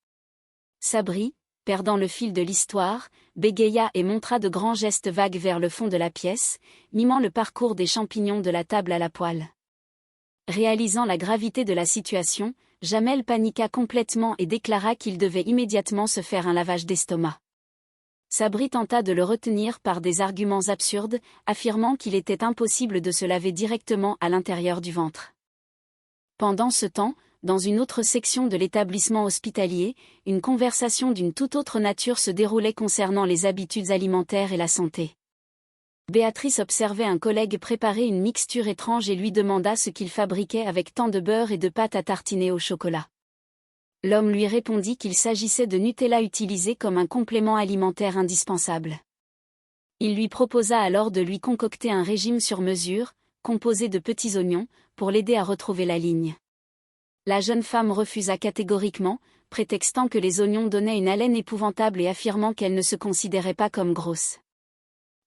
Sabri, perdant le fil de l'histoire, bégaya et montra de grands gestes vagues vers le fond de la pièce, mimant le parcours des champignons de la table à la poêle. Réalisant la gravité de la situation, Jamel paniqua complètement et déclara qu'il devait immédiatement se faire un lavage d'estomac. Sabri tenta de le retenir par des arguments absurdes, affirmant qu'il était impossible de se laver directement à l'intérieur du ventre. Pendant ce temps, dans une autre section de l'établissement hospitalier, une conversation d'une toute autre nature se déroulait concernant les habitudes alimentaires et la santé. Béatrice observait un collègue préparer une mixture étrange et lui demanda ce qu'il fabriquait avec tant de beurre et de pâte à tartiner au chocolat. L'homme lui répondit qu'il s'agissait de Nutella utilisé comme un complément alimentaire indispensable. Il lui proposa alors de lui concocter un régime sur mesure, composé de petits oignons, pour l'aider à retrouver la ligne. La jeune femme refusa catégoriquement, prétextant que les oignons donnaient une haleine épouvantable et affirmant qu'elle ne se considérait pas comme grosse.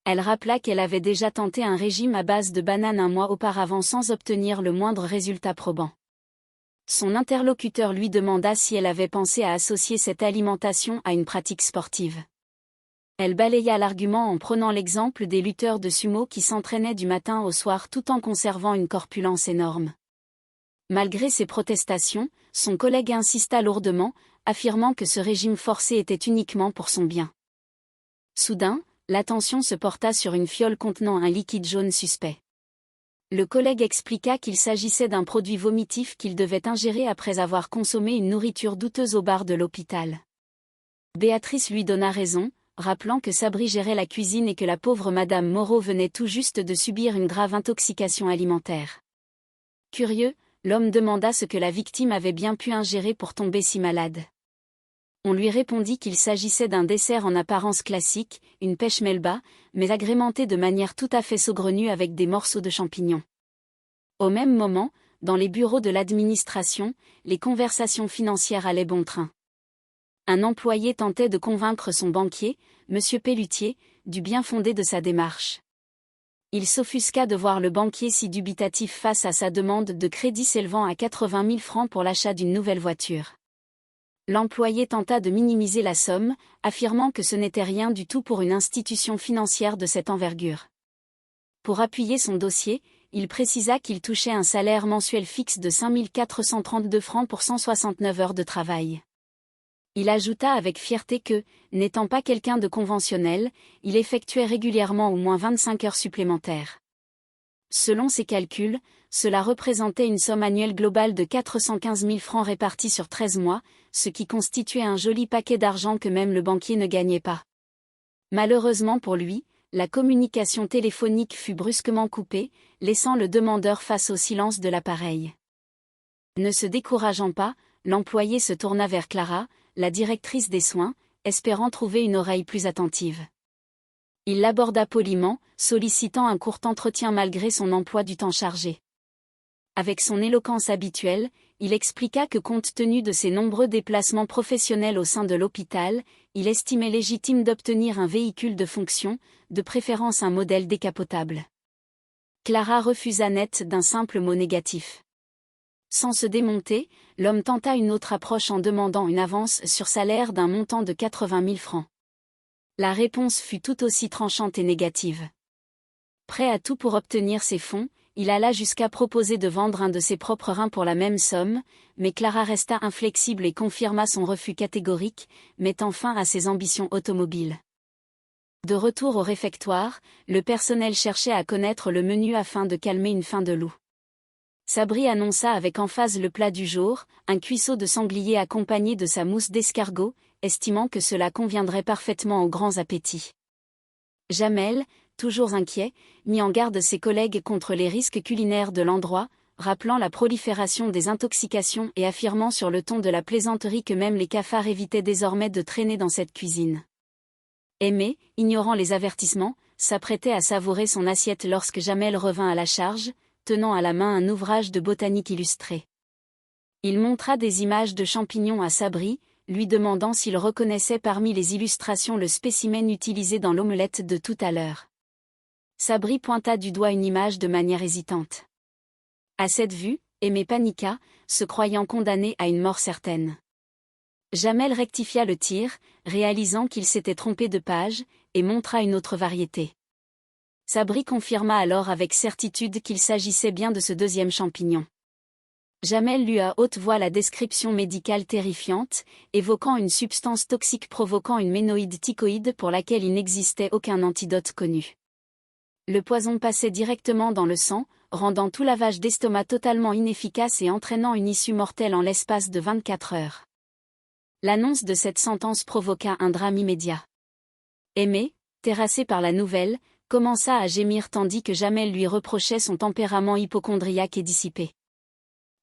Elle rappela qu'elle avait déjà tenté un régime à base de bananes un mois auparavant sans obtenir le moindre résultat probant. Son interlocuteur lui demanda si elle avait pensé à associer cette alimentation à une pratique sportive. Elle balaya l'argument en prenant l'exemple des lutteurs de sumo qui s'entraînaient du matin au soir tout en conservant une corpulence énorme. Malgré ses protestations, son collègue insista lourdement, affirmant que ce régime forcé était uniquement pour son bien. Soudain, l'attention se porta sur une fiole contenant un liquide jaune suspect. Le collègue expliqua qu'il s'agissait d'un produit vomitif qu'il devait ingérer après avoir consommé une nourriture douteuse au bar de l'hôpital. Béatrice lui donna raison, rappelant que Sabri gérait la cuisine et que la pauvre Madame Moreau venait tout juste de subir une grave intoxication alimentaire. Curieux, l'homme demanda ce que la victime avait bien pu ingérer pour tomber si malade. On lui répondit qu'il s'agissait d'un dessert en apparence classique, une pêche melba, mais agrémentée de manière tout à fait saugrenue avec des morceaux de champignons. Au même moment, dans les bureaux de l'administration, les conversations financières allaient bon train. Un employé tentait de convaincre son banquier, M. Pellutier, du bien fondé de sa démarche. Il s'offusqua de voir le banquier si dubitatif face à sa demande de crédit s'élevant à 80 000 francs pour l'achat d'une nouvelle voiture. L'employé tenta de minimiser la somme, affirmant que ce n'était rien du tout pour une institution financière de cette envergure. Pour appuyer son dossier, il précisa qu'il touchait un salaire mensuel fixe de 5 432 francs pour 169 heures de travail. Il ajouta avec fierté que, n'étant pas quelqu'un de conventionnel, il effectuait régulièrement au moins 25 heures supplémentaires. Selon ses calculs, cela représentait une somme annuelle globale de 415 000 francs répartis sur 13 mois, ce qui constituait un joli paquet d'argent que même le banquier ne gagnait pas. Malheureusement pour lui, la communication téléphonique fut brusquement coupée, laissant le demandeur face au silence de l'appareil. Ne se décourageant pas, l'employé se tourna vers Clara, la directrice des soins, espérant trouver une oreille plus attentive. Il l'aborda poliment, sollicitant un court entretien malgré son emploi du temps chargé. Avec son éloquence habituelle, il expliqua que compte tenu de ses nombreux déplacements professionnels au sein de l'hôpital, il estimait légitime d'obtenir un véhicule de fonction, de préférence un modèle décapotable. Clara refusa net d'un simple mot négatif. Sans se démonter, l'homme tenta une autre approche en demandant une avance sur salaire d'un montant de 80 000 francs. La réponse fut tout aussi tranchante et négative. Prêt à tout pour obtenir ses fonds, il alla jusqu'à proposer de vendre un de ses propres reins pour la même somme, mais Clara resta inflexible et confirma son refus catégorique, mettant fin à ses ambitions automobiles. De retour au réfectoire, le personnel cherchait à connaître le menu afin de calmer une faim de loup. Sabri annonça avec emphase le plat du jour, un cuisseau de sanglier accompagné de sa mousse d'escargot, estimant que cela conviendrait parfaitement aux grands appétits. Jamel, toujours inquiet, mit en garde ses collègues contre les risques culinaires de l'endroit, rappelant la prolifération des intoxications et affirmant sur le ton de la plaisanterie que même les cafards évitaient désormais de traîner dans cette cuisine. Aimé, ignorant les avertissements, s'apprêtait à savourer son assiette lorsque Jamel revint à la charge, tenant à la main un ouvrage de botanique illustré. Il montra des images de champignons à Sabri, lui demandant s'il reconnaissait parmi les illustrations le spécimen utilisé dans l'omelette de tout à l'heure. Sabri pointa du doigt une image de manière hésitante. À cette vue, Aimé paniqua, se croyant condamné à une mort certaine. Jamel rectifia le tir, réalisant qu'il s'était trompé de page, et montra une autre variété. Sabri confirma alors avec certitude qu'il s'agissait bien de ce deuxième champignon. Jamel lut à haute voix la description médicale terrifiante, évoquant une substance toxique provoquant une ménoïde tychoïde pour laquelle il n'existait aucun antidote connu. Le poison passait directement dans le sang, rendant tout lavage d'estomac totalement inefficace et entraînant une issue mortelle en l'espace de 24 heures. L'annonce de cette sentence provoqua un drame immédiat. Aimé, terrassé par la nouvelle, commença à gémir tandis que Jamel lui reprochait son tempérament hypocondriaque et dissipé.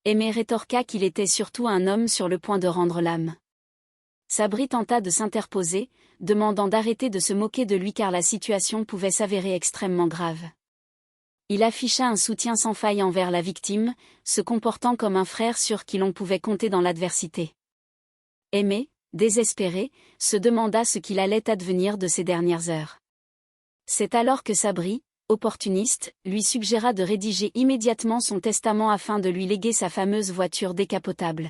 Aimé rétorqua qu'il était surtout un homme sur le point de rendre l'âme. Sabri tenta de s'interposer, demandant d'arrêter de se moquer de lui car la situation pouvait s'avérer extrêmement grave. Il afficha un soutien sans faille envers la victime, se comportant comme un frère sur qui l'on pouvait compter dans l'adversité. Aimé, désespéré, se demanda ce qu'il allait advenir de ces dernières heures. C'est alors que Sabri, opportuniste, lui suggéra de rédiger immédiatement son testament afin de lui léguer sa fameuse voiture décapotable.